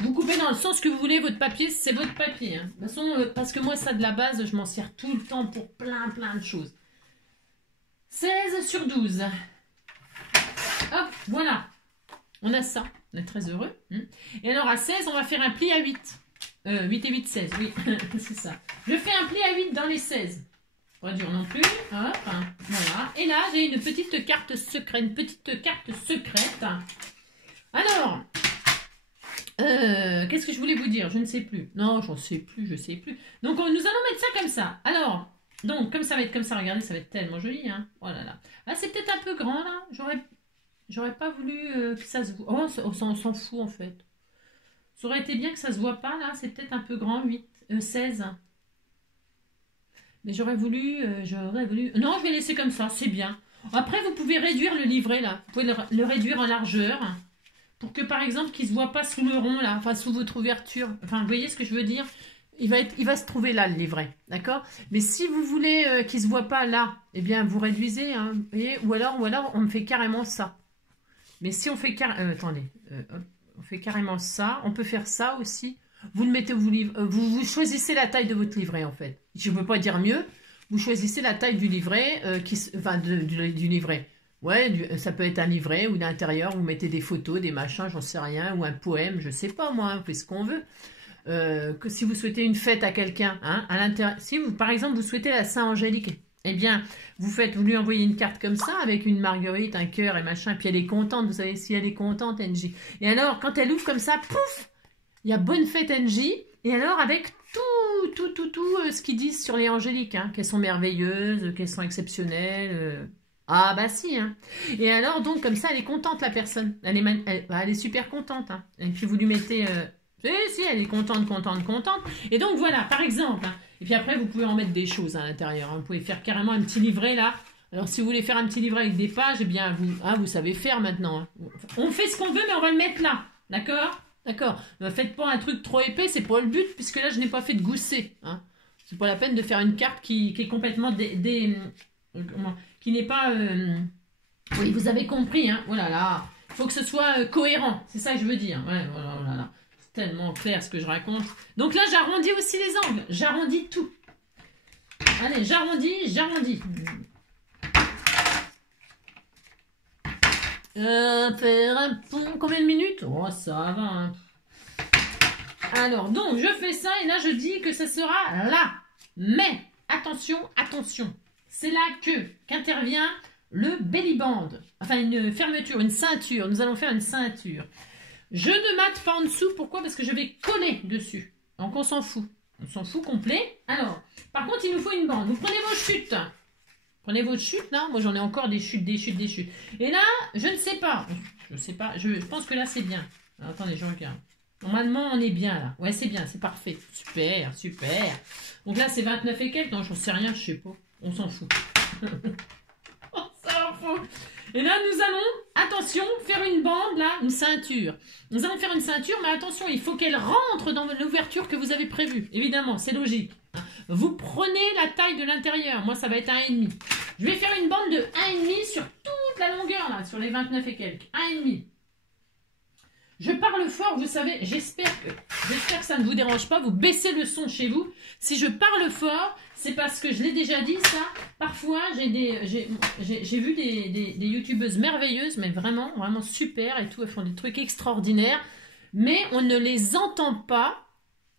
Vous coupez dans le sens que vous voulez, votre papier, c'est votre papier. Hein. De toute façon, parce que moi, ça de la base, je m'en sers tout le temps pour plein de choses. 16 sur 12. Hop, voilà. On a ça. On est très heureux. Et alors, à 16, on va faire un pli à 8. 8 et 8, 16, oui, c'est ça. Je fais un pli à 8 dans les 16. Pas dur non plus. Hop, voilà. Et là, j'ai une petite carte secrète. Alors, qu'est-ce que je voulais vous dire? Je ne sais plus. Non, je sais plus. Donc, nous allons mettre ça comme ça. Alors, donc, comme ça va être comme ça, regardez, ça va être tellement joli. Hein. Oh là là. Ah, c'est peut-être un peu grand, là. J'aurais pas voulu que ça se voit. Oh, on s'en fout, en fait. Ça aurait été bien que ça se voit pas, là. C'est peut-être un peu grand, 16. Mais j'aurais voulu... Non, je vais laisser comme ça, c'est bien. Après, vous pouvez réduire le livret, là. Vous pouvez le réduire en largeur. Pour que, par exemple, qu'il ne se voit pas sous le rond, là. Enfin, sous votre ouverture. Enfin, vous voyez ce que je veux dire? Il va se trouver là, le livret. D'accord? Mais si vous voulez qu'il ne se voit pas là, eh bien, vous réduisez. Hein, vous voyez? Ou alors, on fait carrément ça. Mais si on fait carrément... attendez. On fait carrément ça. On peut faire ça aussi. Vous le mettez au livre. Vous choisissez la taille de votre livret, en fait. Je ne peux pas dire mieux. vous choisissez la taille du livret, enfin du livret. Ouais, ça peut être un livret ou d'intérieur, vous mettez des photos, des machins, j'en sais rien, ou un poème, je sais pas moi, on fait ce qu'on veut. Que si vous souhaitez une fête à quelqu'un, hein, à l'intérieur, si vous, par exemple, vous souhaitez la Saint-Angélique, eh bien, vous lui envoyez une carte comme ça, avec une marguerite, un cœur et machin, puis elle est contente, vous savez, si elle est contente, NJ. Et alors, quand elle ouvre comme ça, pouf, il y a bonne fête NJ, et alors avec tout ce qu'ils disent sur les angéliques, hein, qu'elles sont merveilleuses, qu'elles sont exceptionnelles. Ah bah si, hein. Et alors, donc, comme ça, elle est contente, la personne. Elle est super contente, hein. Et puis, vous lui mettez... si, elle est contente. Et donc, voilà, par exemple, hein. Et puis après, vous pouvez en mettre des choses à l'intérieur, hein. Vous pouvez faire carrément un petit livret, là. Alors, si vous voulez faire un petit livret avec des pages, eh bien, vous savez faire maintenant, hein. On fait ce qu'on veut, mais on va le mettre là. D'accord? D'accord. Ne faites pas un truc trop épais, c'est pas le but, puisque là, je n'ai pas fait de gousset, hein. C'est pas la peine de faire une carte qui est complètement qui n'est pas... Oui, vous avez compris, hein. Oh là là. Il faut que ce soit cohérent. C'est ça que je veux dire. Ouais, voilà, oh là là. C'est tellement clair ce que je raconte. Donc là, j'arrondis aussi les angles. J'arrondis tout. Allez, j'arrondis. Faire un pont, combien de minutes? Oh, ça va, hein. Alors, donc, je fais ça et là, je dis que ça sera là. Mais, attention. C'est là qu'intervient le belly band. Enfin, une fermeture, une ceinture. Nous allons faire une ceinture. Je ne mate pas en dessous. Pourquoi? Parce que je vais coller dessus. Donc, on s'en fout. On s'en fout complet. Alors, par contre, il nous faut une bande. Vous prenez vos chutes. Prenez votre chute, là. Moi, j'en ai encore des chutes. Et là, je ne sais pas. Je pense que là, c'est bien. Alors, attendez, je regarde. Normalement, on est bien, là. Ouais, c'est bien, c'est parfait. Super. Donc là, c'est 29 et quelques. Non, j'en sais rien, je sais pas. On s'en fout. On s'en fout. Et là, nous allons, attention, faire une bande, là, une ceinture. Nous allons faire une ceinture, mais attention, il faut qu'elle rentre dans l'ouverture que vous avez prévue. Évidemment, c'est logique. Vous prenez la taille de l'intérieur. Moi, ça va être 1,5. Je vais faire une bande de 1,5 sur toute la longueur, là, sur les 29 et quelques. 1,5. Je parle fort, vous savez, j'espère que ça ne vous dérange pas. Vous baissez le son chez vous. Si je parle fort, c'est parce que je l'ai déjà dit, ça. Parfois, j'ai vu des youtubeuses merveilleuses, mais vraiment super et tout. Elles font des trucs extraordinaires. Mais on ne les entend pas.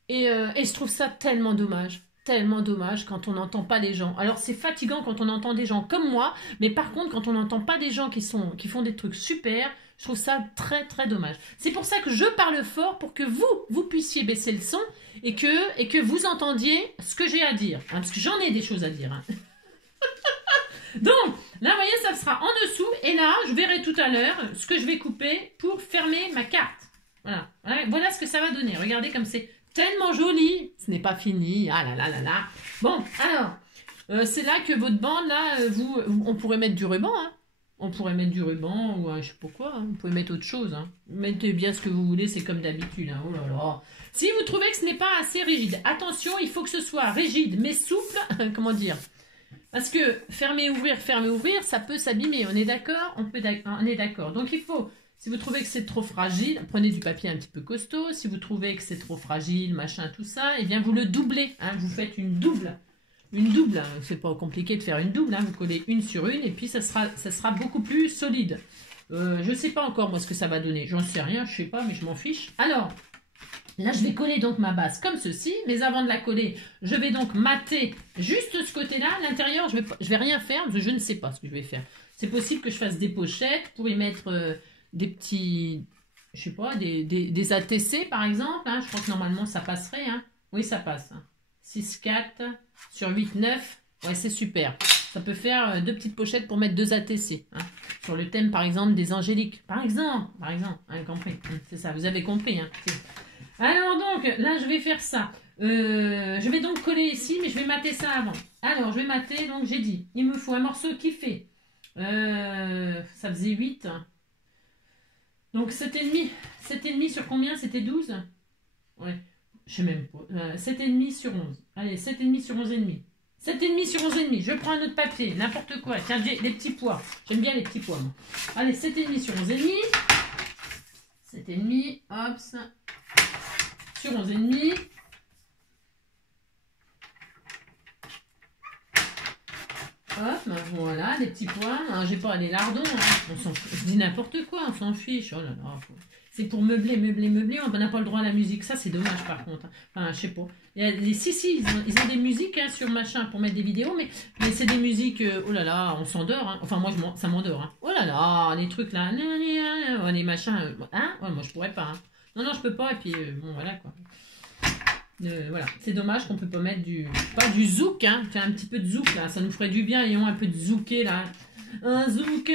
Et je trouve ça tellement dommage. Tellement dommage quand on n'entend pas les gens. Alors, c'est fatigant quand on entend des gens comme moi. Mais par contre, quand on n'entend pas des gens qui font des trucs super, je trouve ça très dommage. C'est pour ça que je parle fort, pour que vous puissiez baisser le son et que vous entendiez ce que j'ai à dire. Hein, parce que j'en ai des choses à dire. Hein. Donc, là, vous voyez, ça sera en dessous. Et là, je verrai tout à l'heure ce que je vais couper pour fermer ma carte. Voilà ce que ça va donner. Regardez comme c'est tellement joli. Ce n'est pas fini. Ah là là. Bon, alors, c'est là que votre bande, là, on pourrait mettre du ruban, hein. On pourrait mettre du ruban ou je sais pas quoi. Hein. Vous pouvez mettre autre chose. Hein. Mettez bien ce que vous voulez, c'est comme d'habitude. Hein. Oh là là. Si vous trouvez que ce n'est pas assez rigide, attention, il faut que ce soit rigide mais souple. Comment dire? Parce que fermer, ouvrir, ça peut s'abîmer. On est d'accord? On est d'accord. Donc il faut, si vous trouvez que c'est trop fragile, prenez du papier un petit peu costaud. Si vous trouvez que c'est trop fragile, machin, tout ça, eh bien vous le doublez. Hein. Vous faites une double. Une double, hein. C'est pas compliqué de faire une double, hein. Vous collez une sur une et puis ça sera beaucoup plus solide. Je sais pas encore moi ce que ça va donner, j'en sais rien, je sais pas, mais je m'en fiche. Alors, là je vais coller donc ma base comme ceci, mais avant de la coller, je vais donc mater juste ce côté-là. L'intérieur, je vais rien faire, parce que je ne sais pas ce que je vais faire. C'est possible que je fasse des pochettes pour y mettre des petits, je sais pas, des ATC par exemple. Hein. Je crois que normalement ça passerait. Hein. Oui, ça passe. Hein. 6, 4 sur 8, 9. Ouais, c'est super. Ça peut faire 2 petites pochettes pour mettre 2 ATC. Hein. Sur le thème, par exemple, des angéliques. Par exemple. Hein, compris. C'est ça, vous avez compris. Hein. Alors donc, là, je vais faire ça. Je vais donc coller ici, mais je vais mater ça avant. Alors, je vais mater, donc j'ai dit, il me faut un morceau qui fait... ça faisait 8. Donc, 7,5. 7,5 sur combien? C'était 12? Ouais. Je sais même pas. 7,5 sur 11. Allez, 7,5 sur 11,5. 7,5 sur 11,5. Je prends un autre papier, n'importe quoi. Tiens, j'ai des petits pois. J'aime bien les petits pois, moi. Allez, 7,5 sur 11,5. 7,5, hop, sur 11,5. Hop, ben voilà, des petits pois. Hein, j'ai pas des lardons. Hein. On s'en fout. Je dis n'importe quoi, on s'en fiche. Oh là là. C'est pour meubler, meubler, meubler. On n'a pas le droit à la musique. Ça, c'est dommage par contre. Enfin, je sais pas. Il y a des, si, ils ont des musiques hein, sur machin pour mettre des vidéos, mais c'est des musiques. Oh là là, on s'endort. Hein. Enfin, moi, ça m'endort. Hein. Oh là là, les trucs là. Les machins. Hein ouais, moi, je pourrais pas. Hein. Non, je peux pas. Et puis, bon, voilà quoi. Voilà, c'est dommage qu'on peut pas mettre pas du zouk, hein, un petit peu de zouk là, ça nous ferait du bien, ayons un peu de zouké là, un zouk,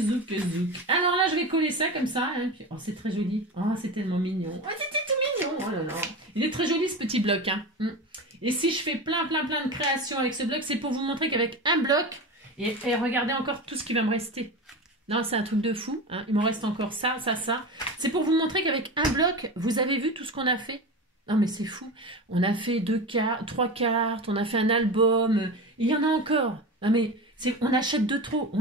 zouk. Alors là je vais coller ça comme ça, hein, puis, oh c'est très joli, oh c'est tellement mignon, oh c'était tout mignon, oh là là, il est très joli ce petit bloc, hein. Et si je fais plein de créations avec ce bloc, c'est pour vous montrer qu'avec un bloc, et regardez encore tout ce qui va me rester. Non, c'est un truc de fou, hein. Il m'en reste encore ça, c'est pour vous montrer qu'avec un bloc, vous avez vu tout ce qu'on a fait. Non mais c'est fou, on a fait 3 cartes, on a fait un album, il y en a encore. Non mais on achète de trop,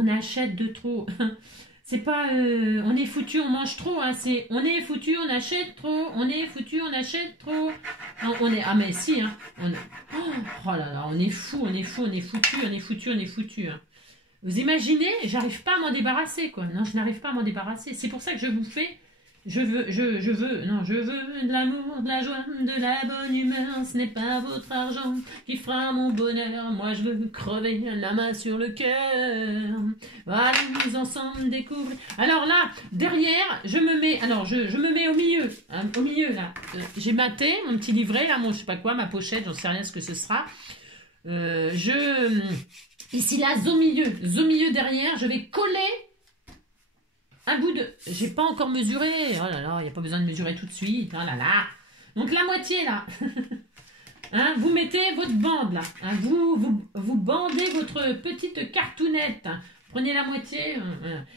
C'est pas on est foutu, on mange trop, hein. C'est on est foutu, on achète trop, on est foutu, on achète trop. Non, ah mais si, hein. Oh là là, on est fou, on est foutu. Hein. Vous imaginez, j'arrive pas à m'en débarrasser quoi. Non, je n'arrive pas à m'en débarrasser. C'est pour ça que je vous fais. Je veux de l'amour, de la joie, de la bonne humeur. Ce n'est pas votre argent qui fera mon bonheur. Moi, je veux crever la main sur le cœur. Allons ensemble découvrir. Alors là, derrière, je me mets au milieu. Hein, au milieu, là. J'ai ma thé, mon petit livret, là, je sais pas quoi, ma pochette, j'en sais rien ce que ce sera. Ici, là, au milieu derrière, je vais coller un bout de... J'ai pas encore mesuré. Oh là là, il n'y a pas besoin de mesurer tout de suite. Oh là là. Donc la moitié là. Hein, vous mettez votre bande là. Hein, vous bandez votre petite cartoonette. Prenez la moitié.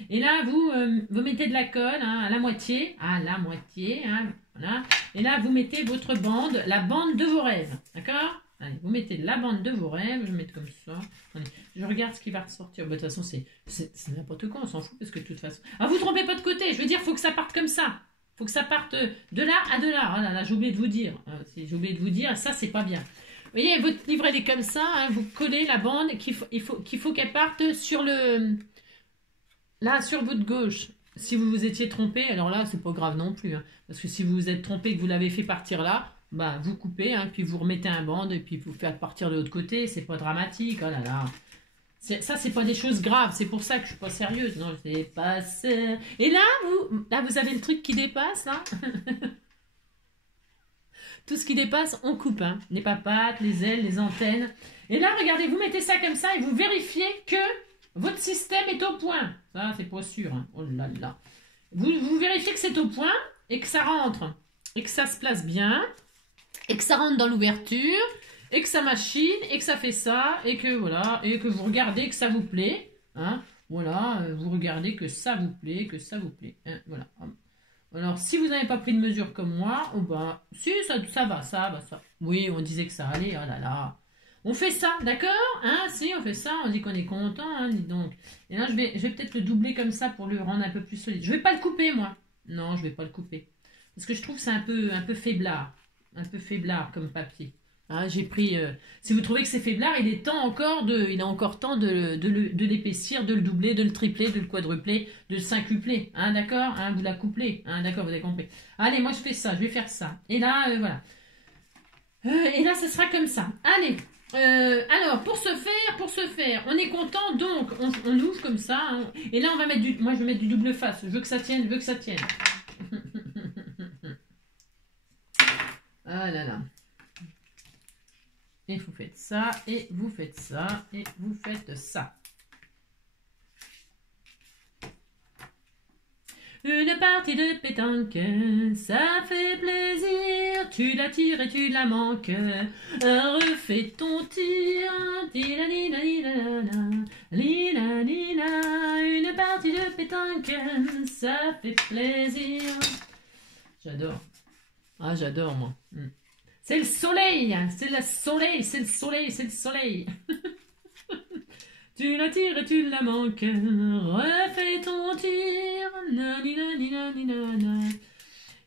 Et là, vous mettez de la colle hein, à la moitié. Hein, voilà. Et là, vous mettez votre bande, la bande de vos rêves. D'accord ? Allez, vous mettez la bande de vos rêves, je vais mettre comme ça. Attendez, je regarde ce qui va ressortir. Bah, de toute façon, c'est n'importe quoi, on s'en fout, parce que de toute façon... Ah, vous trompez pas de côté, je veux dire, il faut que ça parte comme ça. Il faut que ça parte de là à de là. Oh là là, j'ai oublié de vous dire. J'ai oublié de vous dire, ça, c'est pas bien. Vous voyez, votre livret, il est comme ça, hein, vous collez la bande, qu'il faut qu'elle parte sur le... Là, sur votre gauche. Si vous vous étiez trompé, alors là, c'est pas grave non plus. Hein, parce que si vous vous êtes trompé, que vous l'avez fait partir là, bah, vous coupez, hein, puis vous remettez un bande, et puis vous faites partir de l'autre côté, c'est pas dramatique, oh là là. Ça, c'est pas des choses graves, c'est pour ça que je suis pas sérieuse, non, c'est pas sérieux. Et là, vous avez le truc qui dépasse, là. Tout ce qui dépasse, on coupe, hein. Les papates, les ailes, les antennes. Et là, regardez, vous mettez ça comme ça, et vous vérifiez que votre système est au point. Ça, c'est pas sûr, hein. Oh là là. Vous vérifiez que c'est au point, et que ça rentre, et que ça se place bien, et que ça rentre dans l'ouverture, et que ça machine, et que ça fait ça, et que voilà, et que vous regardez que ça vous plaît, hein, voilà, vous regardez que ça vous plaît, hein, voilà. Alors, si vous n'avez pas pris de mesure comme moi, oh bah, si, ça va. Oui, on disait que ça allait, oh là là. On fait ça, d'accord, hein, si, on fait ça, on dit qu'on est content, hein, dis donc. Et là, je vais peut-être le doubler comme ça pour le rendre un peu plus solide. Je vais pas le couper, moi. Non, je vais pas le couper. Parce que je trouve que c'est un peu faiblard. Un peu faiblard comme papier. Hein, j'ai pris... si vous trouvez que c'est faiblard, il a encore temps de l'épaissir, de le doubler, de le tripler, de le quadrupler, de le cincupler. Hein, d'accord, hein, vous la couplez. Hein, d'accord, vous avez compris. Allez, moi je fais ça, je vais faire ça. Et là, voilà. Et là, ce sera comme ça. Allez. Alors, pour ce faire, on est content, donc on ouvre comme ça. Hein, et là, on va mettre moi, je vais mettre du double face. Je veux que ça tienne, Ah là là. Et vous faites ça, et vous faites ça, et vous faites ça. Une partie de pétanque, ça fait plaisir. Tu la tires et tu la manques. Refais ton tir. Une partie de pétanque, ça fait plaisir. J'adore. Ah, j'adore, moi. C'est le soleil, c'est le soleil. Tu la tires et tu la manques, refais ton tir.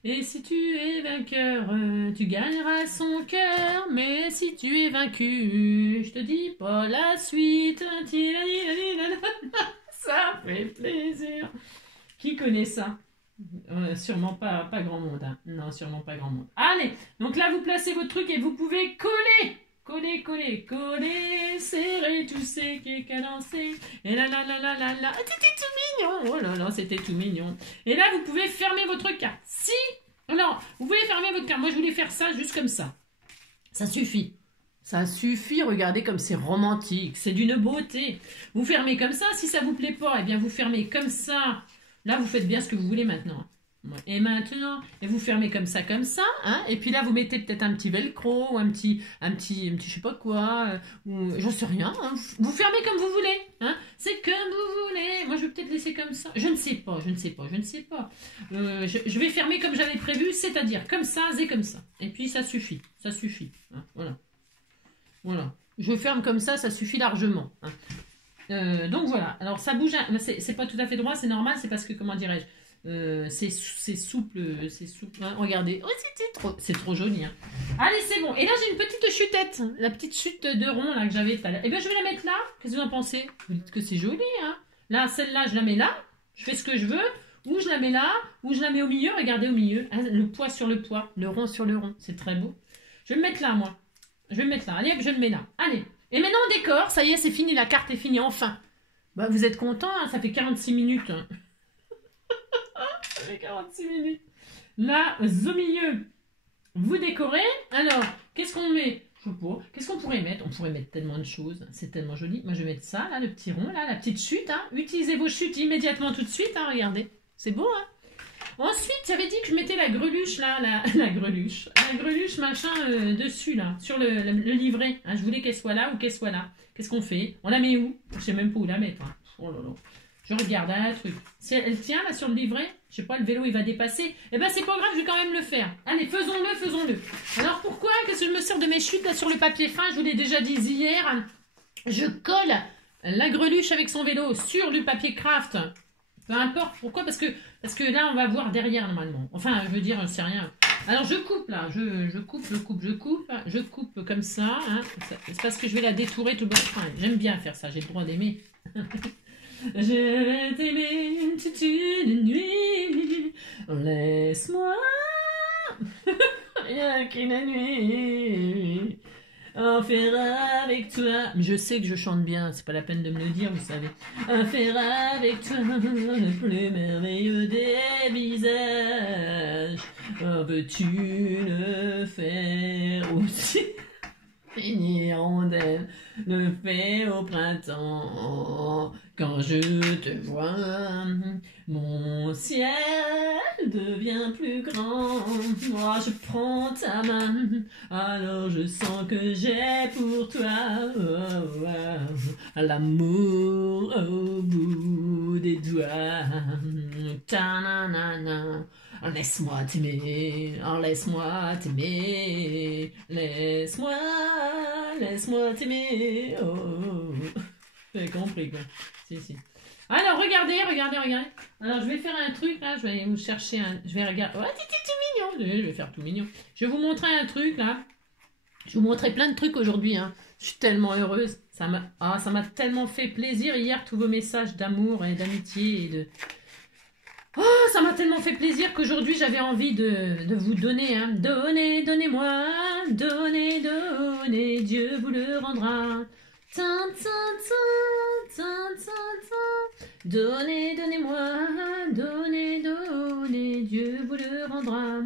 Et si tu es vainqueur, tu gagneras son cœur. Mais si tu es vaincu, je te dis pas la suite. Ça fait plaisir. Qui connaît ça? Sûrement pas grand monde. Hein. Non, sûrement pas grand monde. Allez, donc là, vous placez votre truc et vous pouvez coller. Coller, coller, coller, serrer, tu sais qui est cadencé. Et là, là, là, là, là, là. C'était tout mignon. Oh là là, c'était tout mignon. Et là, vous pouvez fermer votre carte. Si, alors, vous pouvez fermer votre carte. Moi, je voulais faire ça juste comme ça. Ça suffit. Ça suffit, regardez comme c'est romantique. C'est d'une beauté. Vous fermez comme ça. Si ça vous plaît pas, eh bien, vous fermez comme ça. Là, vous faites bien ce que vous voulez maintenant. Et maintenant, et vous fermez comme ça, hein, et puis là, vous mettez peut-être un petit velcro, ou un petit, je sais pas quoi, ou j'en sais rien, hein, vous fermez comme vous voulez, hein, c'est comme vous voulez, moi je vais peut-être laisser comme ça, je ne sais pas, je vais fermer comme j'avais prévu, c'est-à-dire comme ça, et comme ça, et puis ça suffit, hein, voilà, je ferme comme ça suffit largement, hein. Donc voilà, alors ça bouge, c'est pas tout à fait droit, c'est normal, c'est parce que, comment dirais-je, c'est souple, hein, regardez, oh, c'est trop joli, hein. Allez, c'est bon, et là j'ai une petite chutette, la petite chute de rond là que j'avais tout à l'heure, et bien je vais la mettre là, qu'est-ce que vous en pensez? Vous dites que c'est joli, hein. Là, celle-là, je la mets là, je fais ce que je veux, ou je la mets là, ou je la mets au milieu, regardez au milieu, hein, le poids sur le poids, le rond sur le rond, c'est très beau. Je vais me mettre là, moi, allez, je le mets là, allez. Et maintenant on décore, ça y est, c'est fini, la carte est finie, enfin. Bah, vous êtes contents, hein, ça fait 46 minutes. Hein. Ça fait 46 minutes. Là, au milieu, vous décorez. Alors, qu'est-ce qu'on met? Je sais pas. Qu'est-ce qu'on pourrait mettre? On pourrait mettre tellement de choses. C'est tellement joli. Moi, je vais mettre ça, là, le petit rond, là, la petite chute. Hein. Utilisez vos chutes immédiatement tout de suite. Hein, regardez. C'est beau, hein. Ensuite, j'avais dit que je mettais la greluche, là, la greluche machin, dessus, là, sur le livret. Hein, je voulais qu'elle soit là ou qu'elle soit là. Qu'est-ce qu'on fait? On la met où? Je sais même pas où la mettre. Hein. Oh là là. Je regarde un truc. Si elle tient, là, sur le livret, je sais pas, le vélo, il va dépasser. Eh ben, c'est pas grave, je vais quand même le faire. Allez, faisons-le. Alors, pourquoi? Qu'est-ce que je me sers de mes chutes, là, sur le papier fin? Je vous l'ai déjà dit hier. Je colle la greluche avec son vélo sur du papier craft. Peu importe. Pourquoi? Parce que là, on va voir derrière, normalement. Enfin, je veux dire, c'est rien. Alors, je coupe, là. Je coupe comme ça. Hein. C'est parce que je vais la détourer tout le temps. Enfin, j'aime bien faire ça. J'ai le droit d'aimer. Je vais t'aimer toute une nuit. Laisse-moi rien qu'une nuit. En faire avec toi. Je sais que je chante bien, c'est pas la peine de me le dire, vous savez. En faire avec toi le plus merveilleux des visages. En veux-tu le faire aussi? Une hirondelle le fait au printemps. Quand je te vois, mon ciel devient plus grand. Moi je prends ta main, alors je sens que j'ai pour toi l'amour au bout des doigts. Ta-na-na-na. Laisse-moi t'aimer, laisse-moi t'aimer, laisse-moi t'aimer, oh. Vous avez compris quoi. Si. Alors regardez. Alors je vais faire un truc là, je vais aller vous chercher un. Je vais regarder. Oh, c'est mignon. Je vais faire tout mignon. Je vais vous montrer un truc là. Je vais vous montrer plein de trucs aujourd'hui. Hein. Je suis tellement heureuse. Ça m'a tellement fait plaisir hier, tous vos messages d'amour et d'amitié et de. Oh, ça m'a tellement fait plaisir qu'aujourd'hui j'avais envie de vous donner, hein. Donnez-moi, donnez, Dieu vous le rendra. Donnez-moi, donnez, Dieu vous le rendra.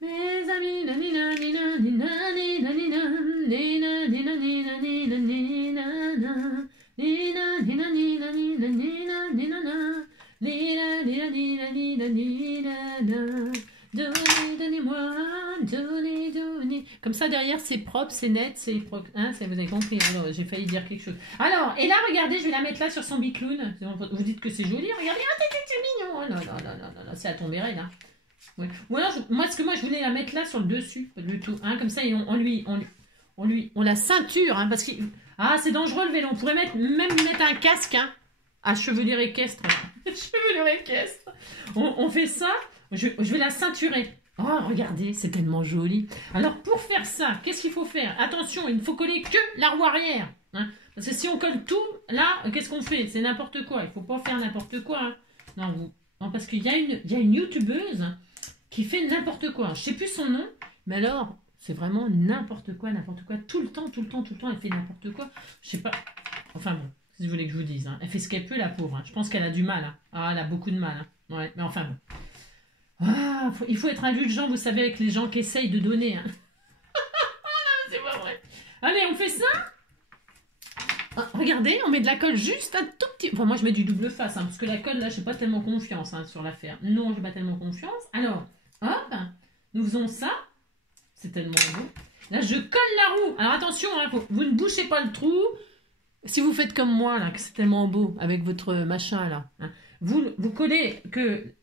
Mes amis, donnez-moi, donnez. Comme ça derrière c'est propre, c'est net, c'est propre. Hein, vous avez compris. Alors j'ai failli dire quelque chose. Alors et là regardez, je vais la mettre là sur son bicloun. Vous dites que c'est joli. Regardez, c'est mignon. Oh là, c'est à tomber là. Oui. Ou alors, moi je voulais la mettre là sur le dessus, du tout, hein, comme ça on la ceinture, hein, parce que Ah, c'est dangereux le vélo. On pourrait même mettre un casque, hein, à chevelure équestre. Chevelure équestre. On fait ça. Je vais la ceinturer. Oh, regardez, c'est tellement joli. Alors, pour faire ça, qu'est-ce qu'il faut faire? Attention, il ne faut coller que la roue arrière. Hein, parce que si on colle tout, là, qu'est-ce qu'on fait? C'est n'importe quoi. Il ne faut pas faire n'importe quoi. Hein. Non, parce qu'il y a une youtubeuse qui fait n'importe quoi. Je ne sais plus son nom, mais alors, c'est vraiment n'importe quoi. Tout le temps, elle fait n'importe quoi. Je sais pas. Enfin bon, si vous voulez que je vous dise. Hein. Elle fait ce qu'elle peut, la pauvre. Hein. Je pense qu'elle a du mal. Hein. Ah, elle a beaucoup de mal. Hein. Ouais, mais enfin bon. Ah, il faut être indulgent, vous savez, avec les gens qui essayent de donner. Hein. C'est pas vrai. Allez, on fait ça. Ah, regardez, on met de la colle juste un tout petit... Enfin, moi, je mets du double face, hein, parce que la colle, là, je n'ai pas tellement confiance hein, sur l'affaire. Non, je n'ai pas tellement confiance. Alors, hop, nous faisons ça. C'est tellement beau. Là, je colle la roue. Alors, attention, hein, vous ne bouchez pas le trou. Si vous faites comme moi, là, que c'est tellement beau, avec votre machin, là, hein, vous collez que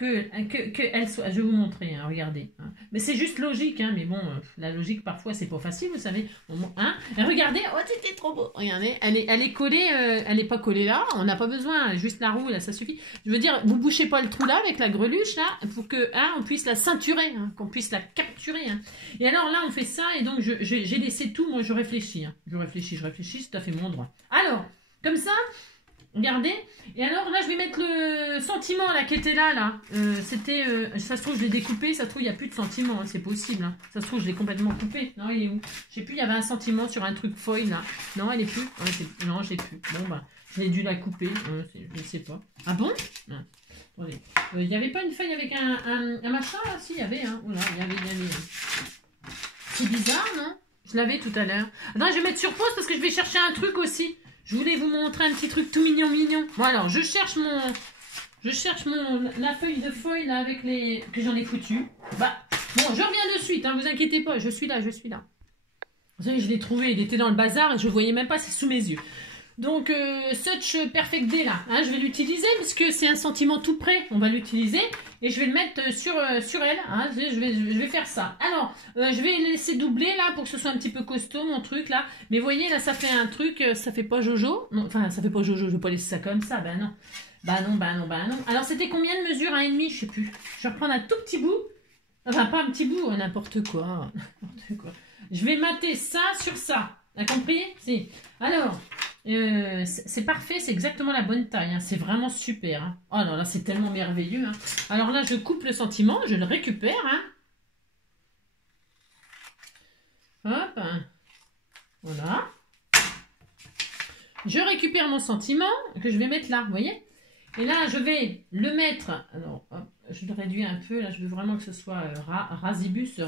elle soit, je vais vous montrer, hein, regardez. Hein. Mais c'est juste logique, hein, mais bon, la logique parfois c'est pas facile, vous savez. Hein. Et regardez, oh c'était trop beau. Regardez, elle est collée, elle n'est pas collée là, on n'a pas besoin, juste la roue là, ça suffit. Je veux dire, vous bouchez pas le trou là avec la greluche là, pour que hein, on puisse la ceinturer, hein, qu'on puisse la capturer. Hein. Et alors là on fait ça et donc j'ai laissé tout, moi je réfléchis, hein. Je réfléchis, c'est tout à fait mon droit. Alors, comme ça. Regardez. Et alors là, je vais mettre le sentiment là qui était là. C'était, ça se trouve, je l'ai découpé. Ça se trouve, il n'y a plus de sentiment. Hein, c'est possible. Hein. Ça se trouve, je l'ai complètement coupé. Non, il est où? Je sais plus, il y avait un sentiment sur un truc foil là. Non, elle est plus. Non, j'ai plus. Bon, bah, j'ai dû la couper. Je ne sais pas. Ah bon? Attendez. Il n'y avait pas une feuille avec un machin là? Si, il y avait. Hein. Oh là, il y avait. C'est bizarre, non? Je l'avais tout à l'heure. Attends, je vais mettre sur pause parce que je vais chercher un truc aussi. Je voulais vous montrer un petit truc tout mignon. Bon alors, je cherche la feuille de foil là avec les que j'en ai foutu. Bah, bon, je reviens de suite, hein, vous inquiétez pas, je suis là. Vous savez, je l'ai trouvé, il était dans le bazar et je voyais même pas, c'est sous mes yeux. Donc, Such Perfect Day là, hein, je vais l'utiliser parce que c'est un sentiment tout prêt. On va l'utiliser et je vais le mettre sur elle. Hein, je vais faire ça. Alors, je vais laisser doubler là pour que ce soit un petit peu costaud mon truc là. Mais vous voyez là, ça fait un truc, ça fait pas Jojo. Non, enfin, ça fait pas Jojo. Je vais pas laisser ça comme ça. Ben non. Bah non. Alors, c'était combien de mesures? 1,5? Je sais plus. Je vais reprendre un tout petit bout. Enfin, pas un petit bout, n'importe quoi. Je vais mater ça sur ça. T'as compris? Si. Alors. C'est parfait, c'est exactement la bonne taille, hein. C'est vraiment super. Hein. Oh là là, c'est tellement merveilleux. Hein. Alors là, je coupe le sentiment, je le récupère. Hein. Hop, voilà. Je récupère mon sentiment que je vais mettre là, vous voyez. Et là, je vais le mettre. Alors, hop, je le réduis un peu. Là, je veux vraiment que ce soit rasibus.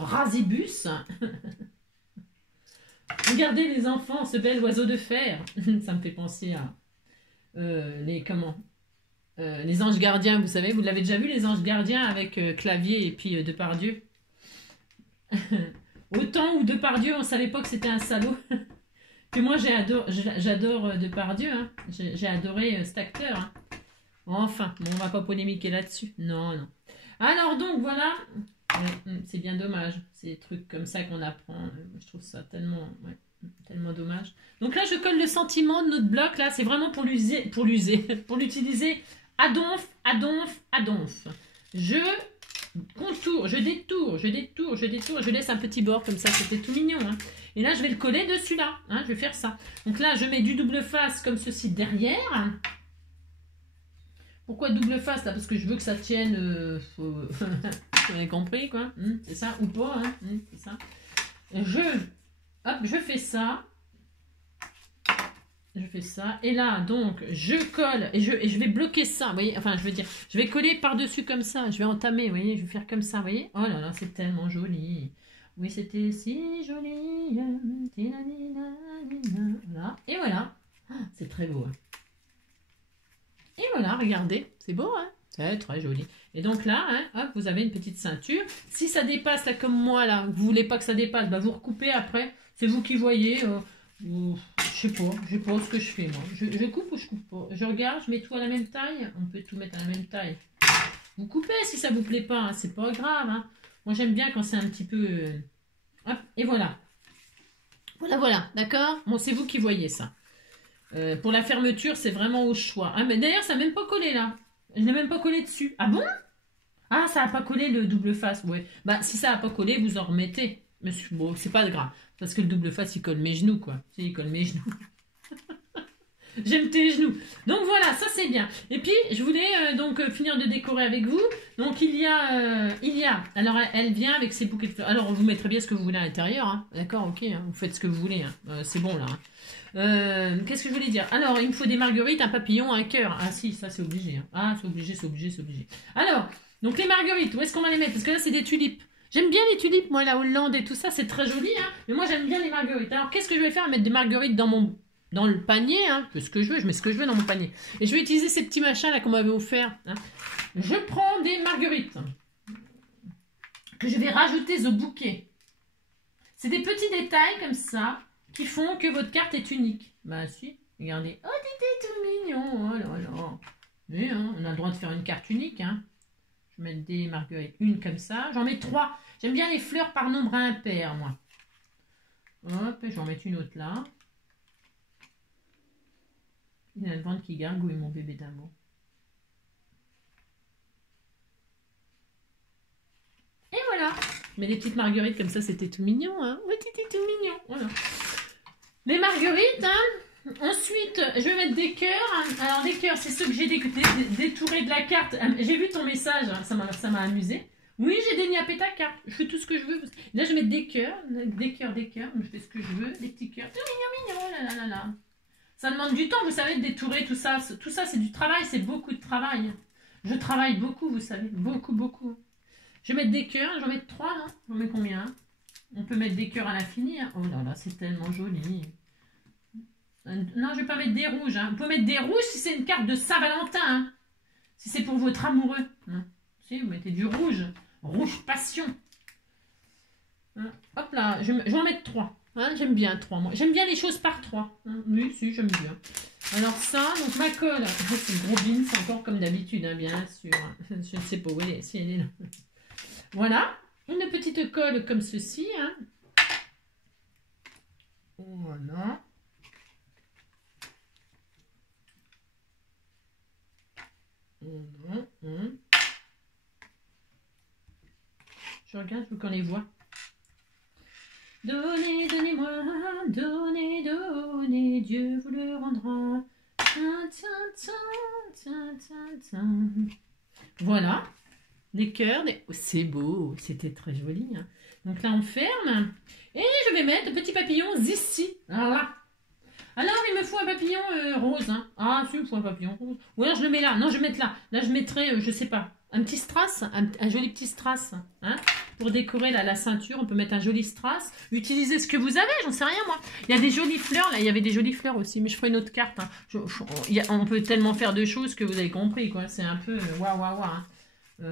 Regardez les enfants, ce bel oiseau de fer. Ça me fait penser à les anges gardiens, vous savez. Vous l'avez déjà vu, les anges gardiens avec Clavier et puis Depardieu. Autant où Depardieu, on savait pas que c'était un salaud. Puis moi, j'adore Depardieu. Hein. J'ai adoré cet acteur. Hein. Enfin, bon, on va pas polémiquer là-dessus. Non. Alors donc, voilà. C'est bien dommage, c'est des trucs comme ça qu'on apprend. Je trouve ça tellement dommage. Donc là, je colle le sentiment de notre bloc. Là, c'est vraiment pour l'utiliser à donf. Je contourne, je détourne, je laisse un petit bord comme ça, c'était tout mignon. Hein. Et là, je vais le coller dessus là. Hein, je vais faire ça. Donc là, je mets du double face comme ceci derrière. Pourquoi double face là? Parce que je veux que ça tienne. Vous avez compris quoi? C'est ça ou pas? Hein, c'est ça. Je fais ça. Je fais ça. Et là, donc, je colle et je vais bloquer ça. Vous voyez? Enfin, je veux dire, je vais coller par-dessus comme ça. Je vais entamer, vous voyez? Je vais faire comme ça, vous voyez? Oh là là, c'est tellement joli. Oui, c'était si joli. Voilà. Et voilà. C'est très beau. Hein. Et voilà, regardez. C'est beau, hein? C'est très joli. Et donc là, hein, hop, vous avez une petite ceinture. Si ça dépasse, là, comme moi, là, vous voulez pas que ça dépasse, bah, vous recoupez après. C'est vous qui voyez. Je sais pas ce que je fais, moi. Je coupe ou je coupe pas? Je regarde, je mets tout à la même taille. On peut tout mettre à la même taille. Vous coupez si ça vous plaît pas, hein, c'est pas grave. Hein. Moi, j'aime bien quand c'est un petit peu... Hop, et voilà. Voilà, voilà, d'accord? Bon, c'est vous qui voyez ça. Pour la fermeture, c'est vraiment au choix. Ah, mais d'ailleurs, ça n'a même pas collé là. Je n'ai même pas collé dessus. Ah bon? Ah, ça n'a pas collé le double face, ouais. Bah, si ça n'a pas collé, vous en remettez. Mais bon, c'est pas grave. Parce que le double face, il colle mes genoux, quoi. Il colle mes genoux. J'aime tes genoux. Donc voilà, ça c'est bien. Et puis, je voulais finir de décorer avec vous. Donc il y a, alors elle vient avec ses bouquets de fleurs. Alors vous mettrez bien ce que vous voulez à l'intérieur, hein. D'accord, ok, hein. Vous faites ce que vous voulez, hein. C'est bon là. Hein. Qu'est-ce que je voulais dire? Alors, il me faut des marguerites, un papillon, un cœur. Ah si, ça c'est obligé. Hein. Ah, c'est obligé, c'est obligé, c'est obligé. Alors, donc les marguerites, où est-ce qu'on va les mettre? Parce que là c'est des tulipes. J'aime bien les tulipes, moi, la Hollande et tout ça, c'est très joli, hein. Mais moi j'aime bien les marguerites. Alors qu'est-ce que je vais faire? Mettre des marguerites dans le panier, hein, je fais ce que je veux, je mets ce que je veux dans mon panier. Et je vais utiliser ces petits machins là qu'on m'avait offert. Hein. Je prends des marguerites que je vais rajouter au bouquet. C'est des petits détails comme ça qui font que votre carte est unique. Bah si, regardez. Oh, t'étais tout mignon. Oh là là. Oui, hein, on a le droit de faire une carte unique. Hein. Je vais mettre des marguerites, une comme ça. J'en mets 3. J'aime bien les fleurs par nombre impair, moi. Hop, je vais en mettre une autre là. Il y a le ventre qui gargouille, mon bébé d'amour. Et voilà. Mais les petites marguerites comme ça, c'était tout mignon. Hein. Oui, c'était tout mignon. Voilà. Les marguerites, hein. Ensuite, je vais mettre des cœurs. Hein. Alors, des cœurs, c'est ceux que j'ai détourés de la carte. J'ai vu ton message, hein. Ça m'a amusé. Oui, j'ai déniapé ta carte. Je fais tout ce que je veux. Là, je vais mettre des cœurs. Des cœurs, des cœurs. Je fais ce que je veux. Des petits cœurs. Tout mignon, mignon. Là, là, là, là. Ça demande du temps, vous savez, de détourer tout ça. Tout ça, c'est du travail, c'est beaucoup de travail. Je travaille beaucoup, vous savez, beaucoup, beaucoup. Je vais mettre des cœurs, j'en mets 3, là. J'en mets combien? On peut mettre des cœurs à l'infini. Hein. Oh là là, c'est tellement joli. Non, je ne vais pas mettre des rouges. Hein. Vous pouvez mettre des rouges si c'est une carte de Saint-Valentin. Hein. Si c'est pour votre amoureux. Hein. Si, vous mettez du rouge. Rouge passion. Hein. Hop là, je vais en mettre 3. Hein, j'aime bien 3, moi. J'aime bien les choses par 3. Hein. Oui, si, j'aime bien. Alors ça, donc ma colle. C'est une gros bin, c'est encore comme d'habitude, hein, bien sûr. Je ne sais pas où elle est, si elle est là. Voilà, une petite colle comme ceci. Hein. Voilà. Je regarde, je veux qu'on les voit. Donnez, donnez-moi, donnez, donnez, Dieu vous le rendra. Voilà, des cœurs, des... Oh, c'est beau, c'était très joli. Hein. Donc là, on ferme. Et je vais mettre le petit papillon ici. Voilà. Alors, il me faut un papillon rose. Hein. Ah, si, il me faut un papillon rose. Ou alors, je le mets là. Non, je vais mettre là. Là, je mettrai, je sais pas, un petit strass, un joli petit strass. Hein. Pour décorer la ceinture, on peut mettre un joli strass. Utilisez ce que vous avez, j'en sais rien moi. Il y a des jolies fleurs, là, il y avait des jolies fleurs aussi, mais je ferai une autre carte. Hein. On peut tellement faire de choses que vous avez compris, quoi. C'est un peu waouh, waouh, waouh.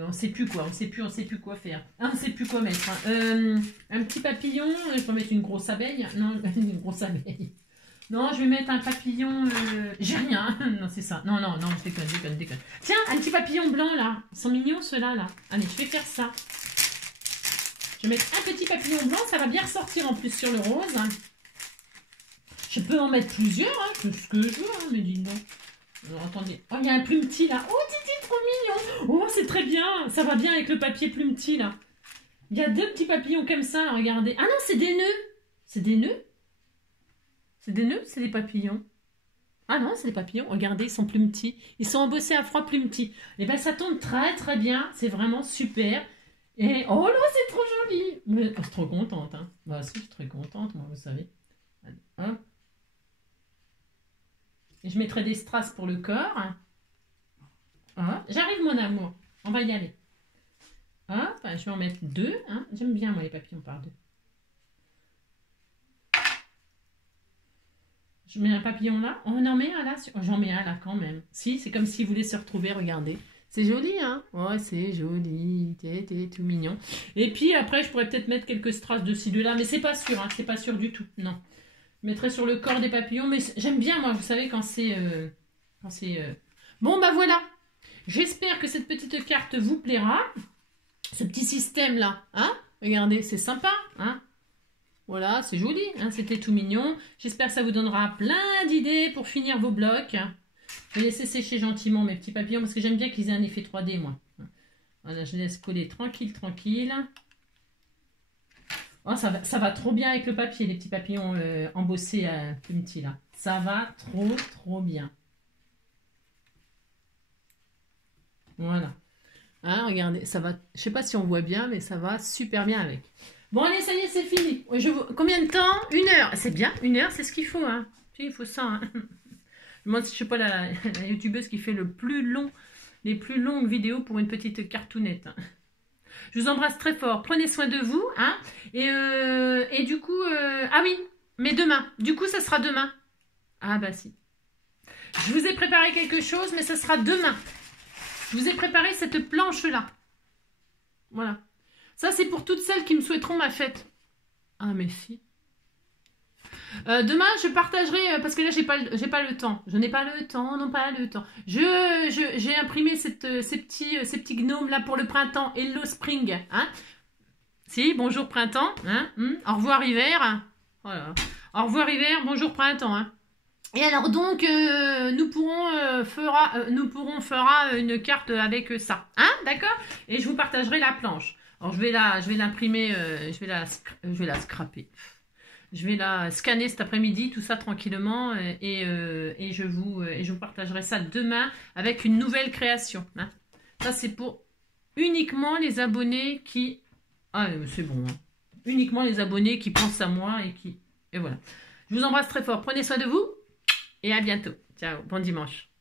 On sait plus quoi, on sait plus quoi faire. Ah, on sait plus quoi mettre. Hein. Un petit papillon, je peux mettre une grosse abeille. Non, une grosse abeille. Non, je vais mettre un papillon... J'ai rien. Non, c'est ça. Non, non, non, je déconne. Tiens, un petit papillon blanc, là. Ils sont mignons, ceux-là, là. Allez, je vais faire ça. Je vais mettre un petit papillon blanc. Ça va bien ressortir, en plus, sur le rose. Je peux en mettre plusieurs, hein. Je fais ce que je veux, hein, mais dis donc. Alors, attendez. Oh, il y a un plumetis, là. Oh, Titi, trop mignon. Oh, c'est très bien. Ça va bien avec le papier plumetis, là. Il y a 2 petits papillons comme ça, là, regardez. Ah non, c'est des nœuds. C'est des nœuds? C'est des nœuds, c'est des papillons. Ah non, c'est des papillons. Regardez, ils sont plumetis. Ils sont embossés à froid plumetis. Et bien, ça tombe très, très bien. C'est vraiment super. Et oh là, c'est trop joli. Mais, oh, je suis trop contente. Hein. Bah, si, je suis très contente, moi, vous savez. Allez, hop. Et je mettrai des strass pour le corps. Hop. J'arrive, mon amour. On va y aller. Hop, je vais en mettre 2. Hein. J'aime bien, moi, les papillons par 2. Je mets un papillon là. On en met un là. Oh, j'en mets un là quand même. Si, c'est comme s'ils voulaient se retrouver. Regardez. C'est joli, hein? Oh, c'est joli. T'es tout mignon. Et puis après, je pourrais peut-être mettre quelques strass de ci, de là. Mais c'est pas sûr, hein. C'est pas sûr du tout. Non. Je mettrai sur le corps des papillons. Mais j'aime bien, moi, vous savez, quand c'est... Bon, bah voilà. J'espère que cette petite carte vous plaira. Ce petit système là. Hein? Regardez, c'est sympa. Hein? Voilà, c'est joli, hein, c'était tout mignon. J'espère que ça vous donnera plein d'idées pour finir vos blocs. Je vais laisser sécher gentiment mes petits papillons parce que j'aime bien qu'ils aient un effet 3D, moi. Voilà, je laisse coller tranquille, tranquille. Oh, ça va trop bien avec le papier, les petits papillons embossés Plumty, là. Ça va trop, trop bien. Voilà. Hein, regardez, ça va. Je sais pas si on voit bien, mais ça va super bien avec. Bon, allez, ça y est, c'est fini. Combien de temps? 1 heure. C'est bien, 1 heure, c'est ce qu'il faut. Hein. Il faut ça. Hein. Moi, je ne suis pas la youtubeuse qui fait les plus longues vidéos pour une petite cartoonette. Hein. Je vous embrasse très fort. Prenez soin de vous. Hein. Et du coup... ah oui, mais demain. Du coup, ça sera demain. Ah bah si. Je vous ai préparé quelque chose, mais ça sera demain. Je vous ai préparé cette planche-là. Voilà. Ça, c'est pour toutes celles qui me souhaiteront ma fête. Ah, mais si. Demain, je partagerai, parce que là, j'ai pas le temps. Je n'ai pas le temps, non pas le temps. J'ai imprimé ces petits gnomes là pour le printemps. Hello Spring. Hein. Si, bonjour printemps. Hein. Au revoir hiver. Voilà. Au revoir hiver, bonjour printemps. Hein. Et alors donc, nous pourrons fera une carte avec ça. Hein, d'accord. Et je vous partagerai la planche. Alors, je vais l'imprimer, je vais la scraper. Je vais la scanner cet après-midi, tout ça tranquillement, et je vous partagerai ça demain avec une nouvelle création. Hein. Ça, c'est pour uniquement les abonnés qui... Ah, c'est bon. Hein. Uniquement les abonnés qui pensent à moi et qui... Et voilà. Je vous embrasse très fort. Prenez soin de vous et à bientôt. Ciao. Bon dimanche.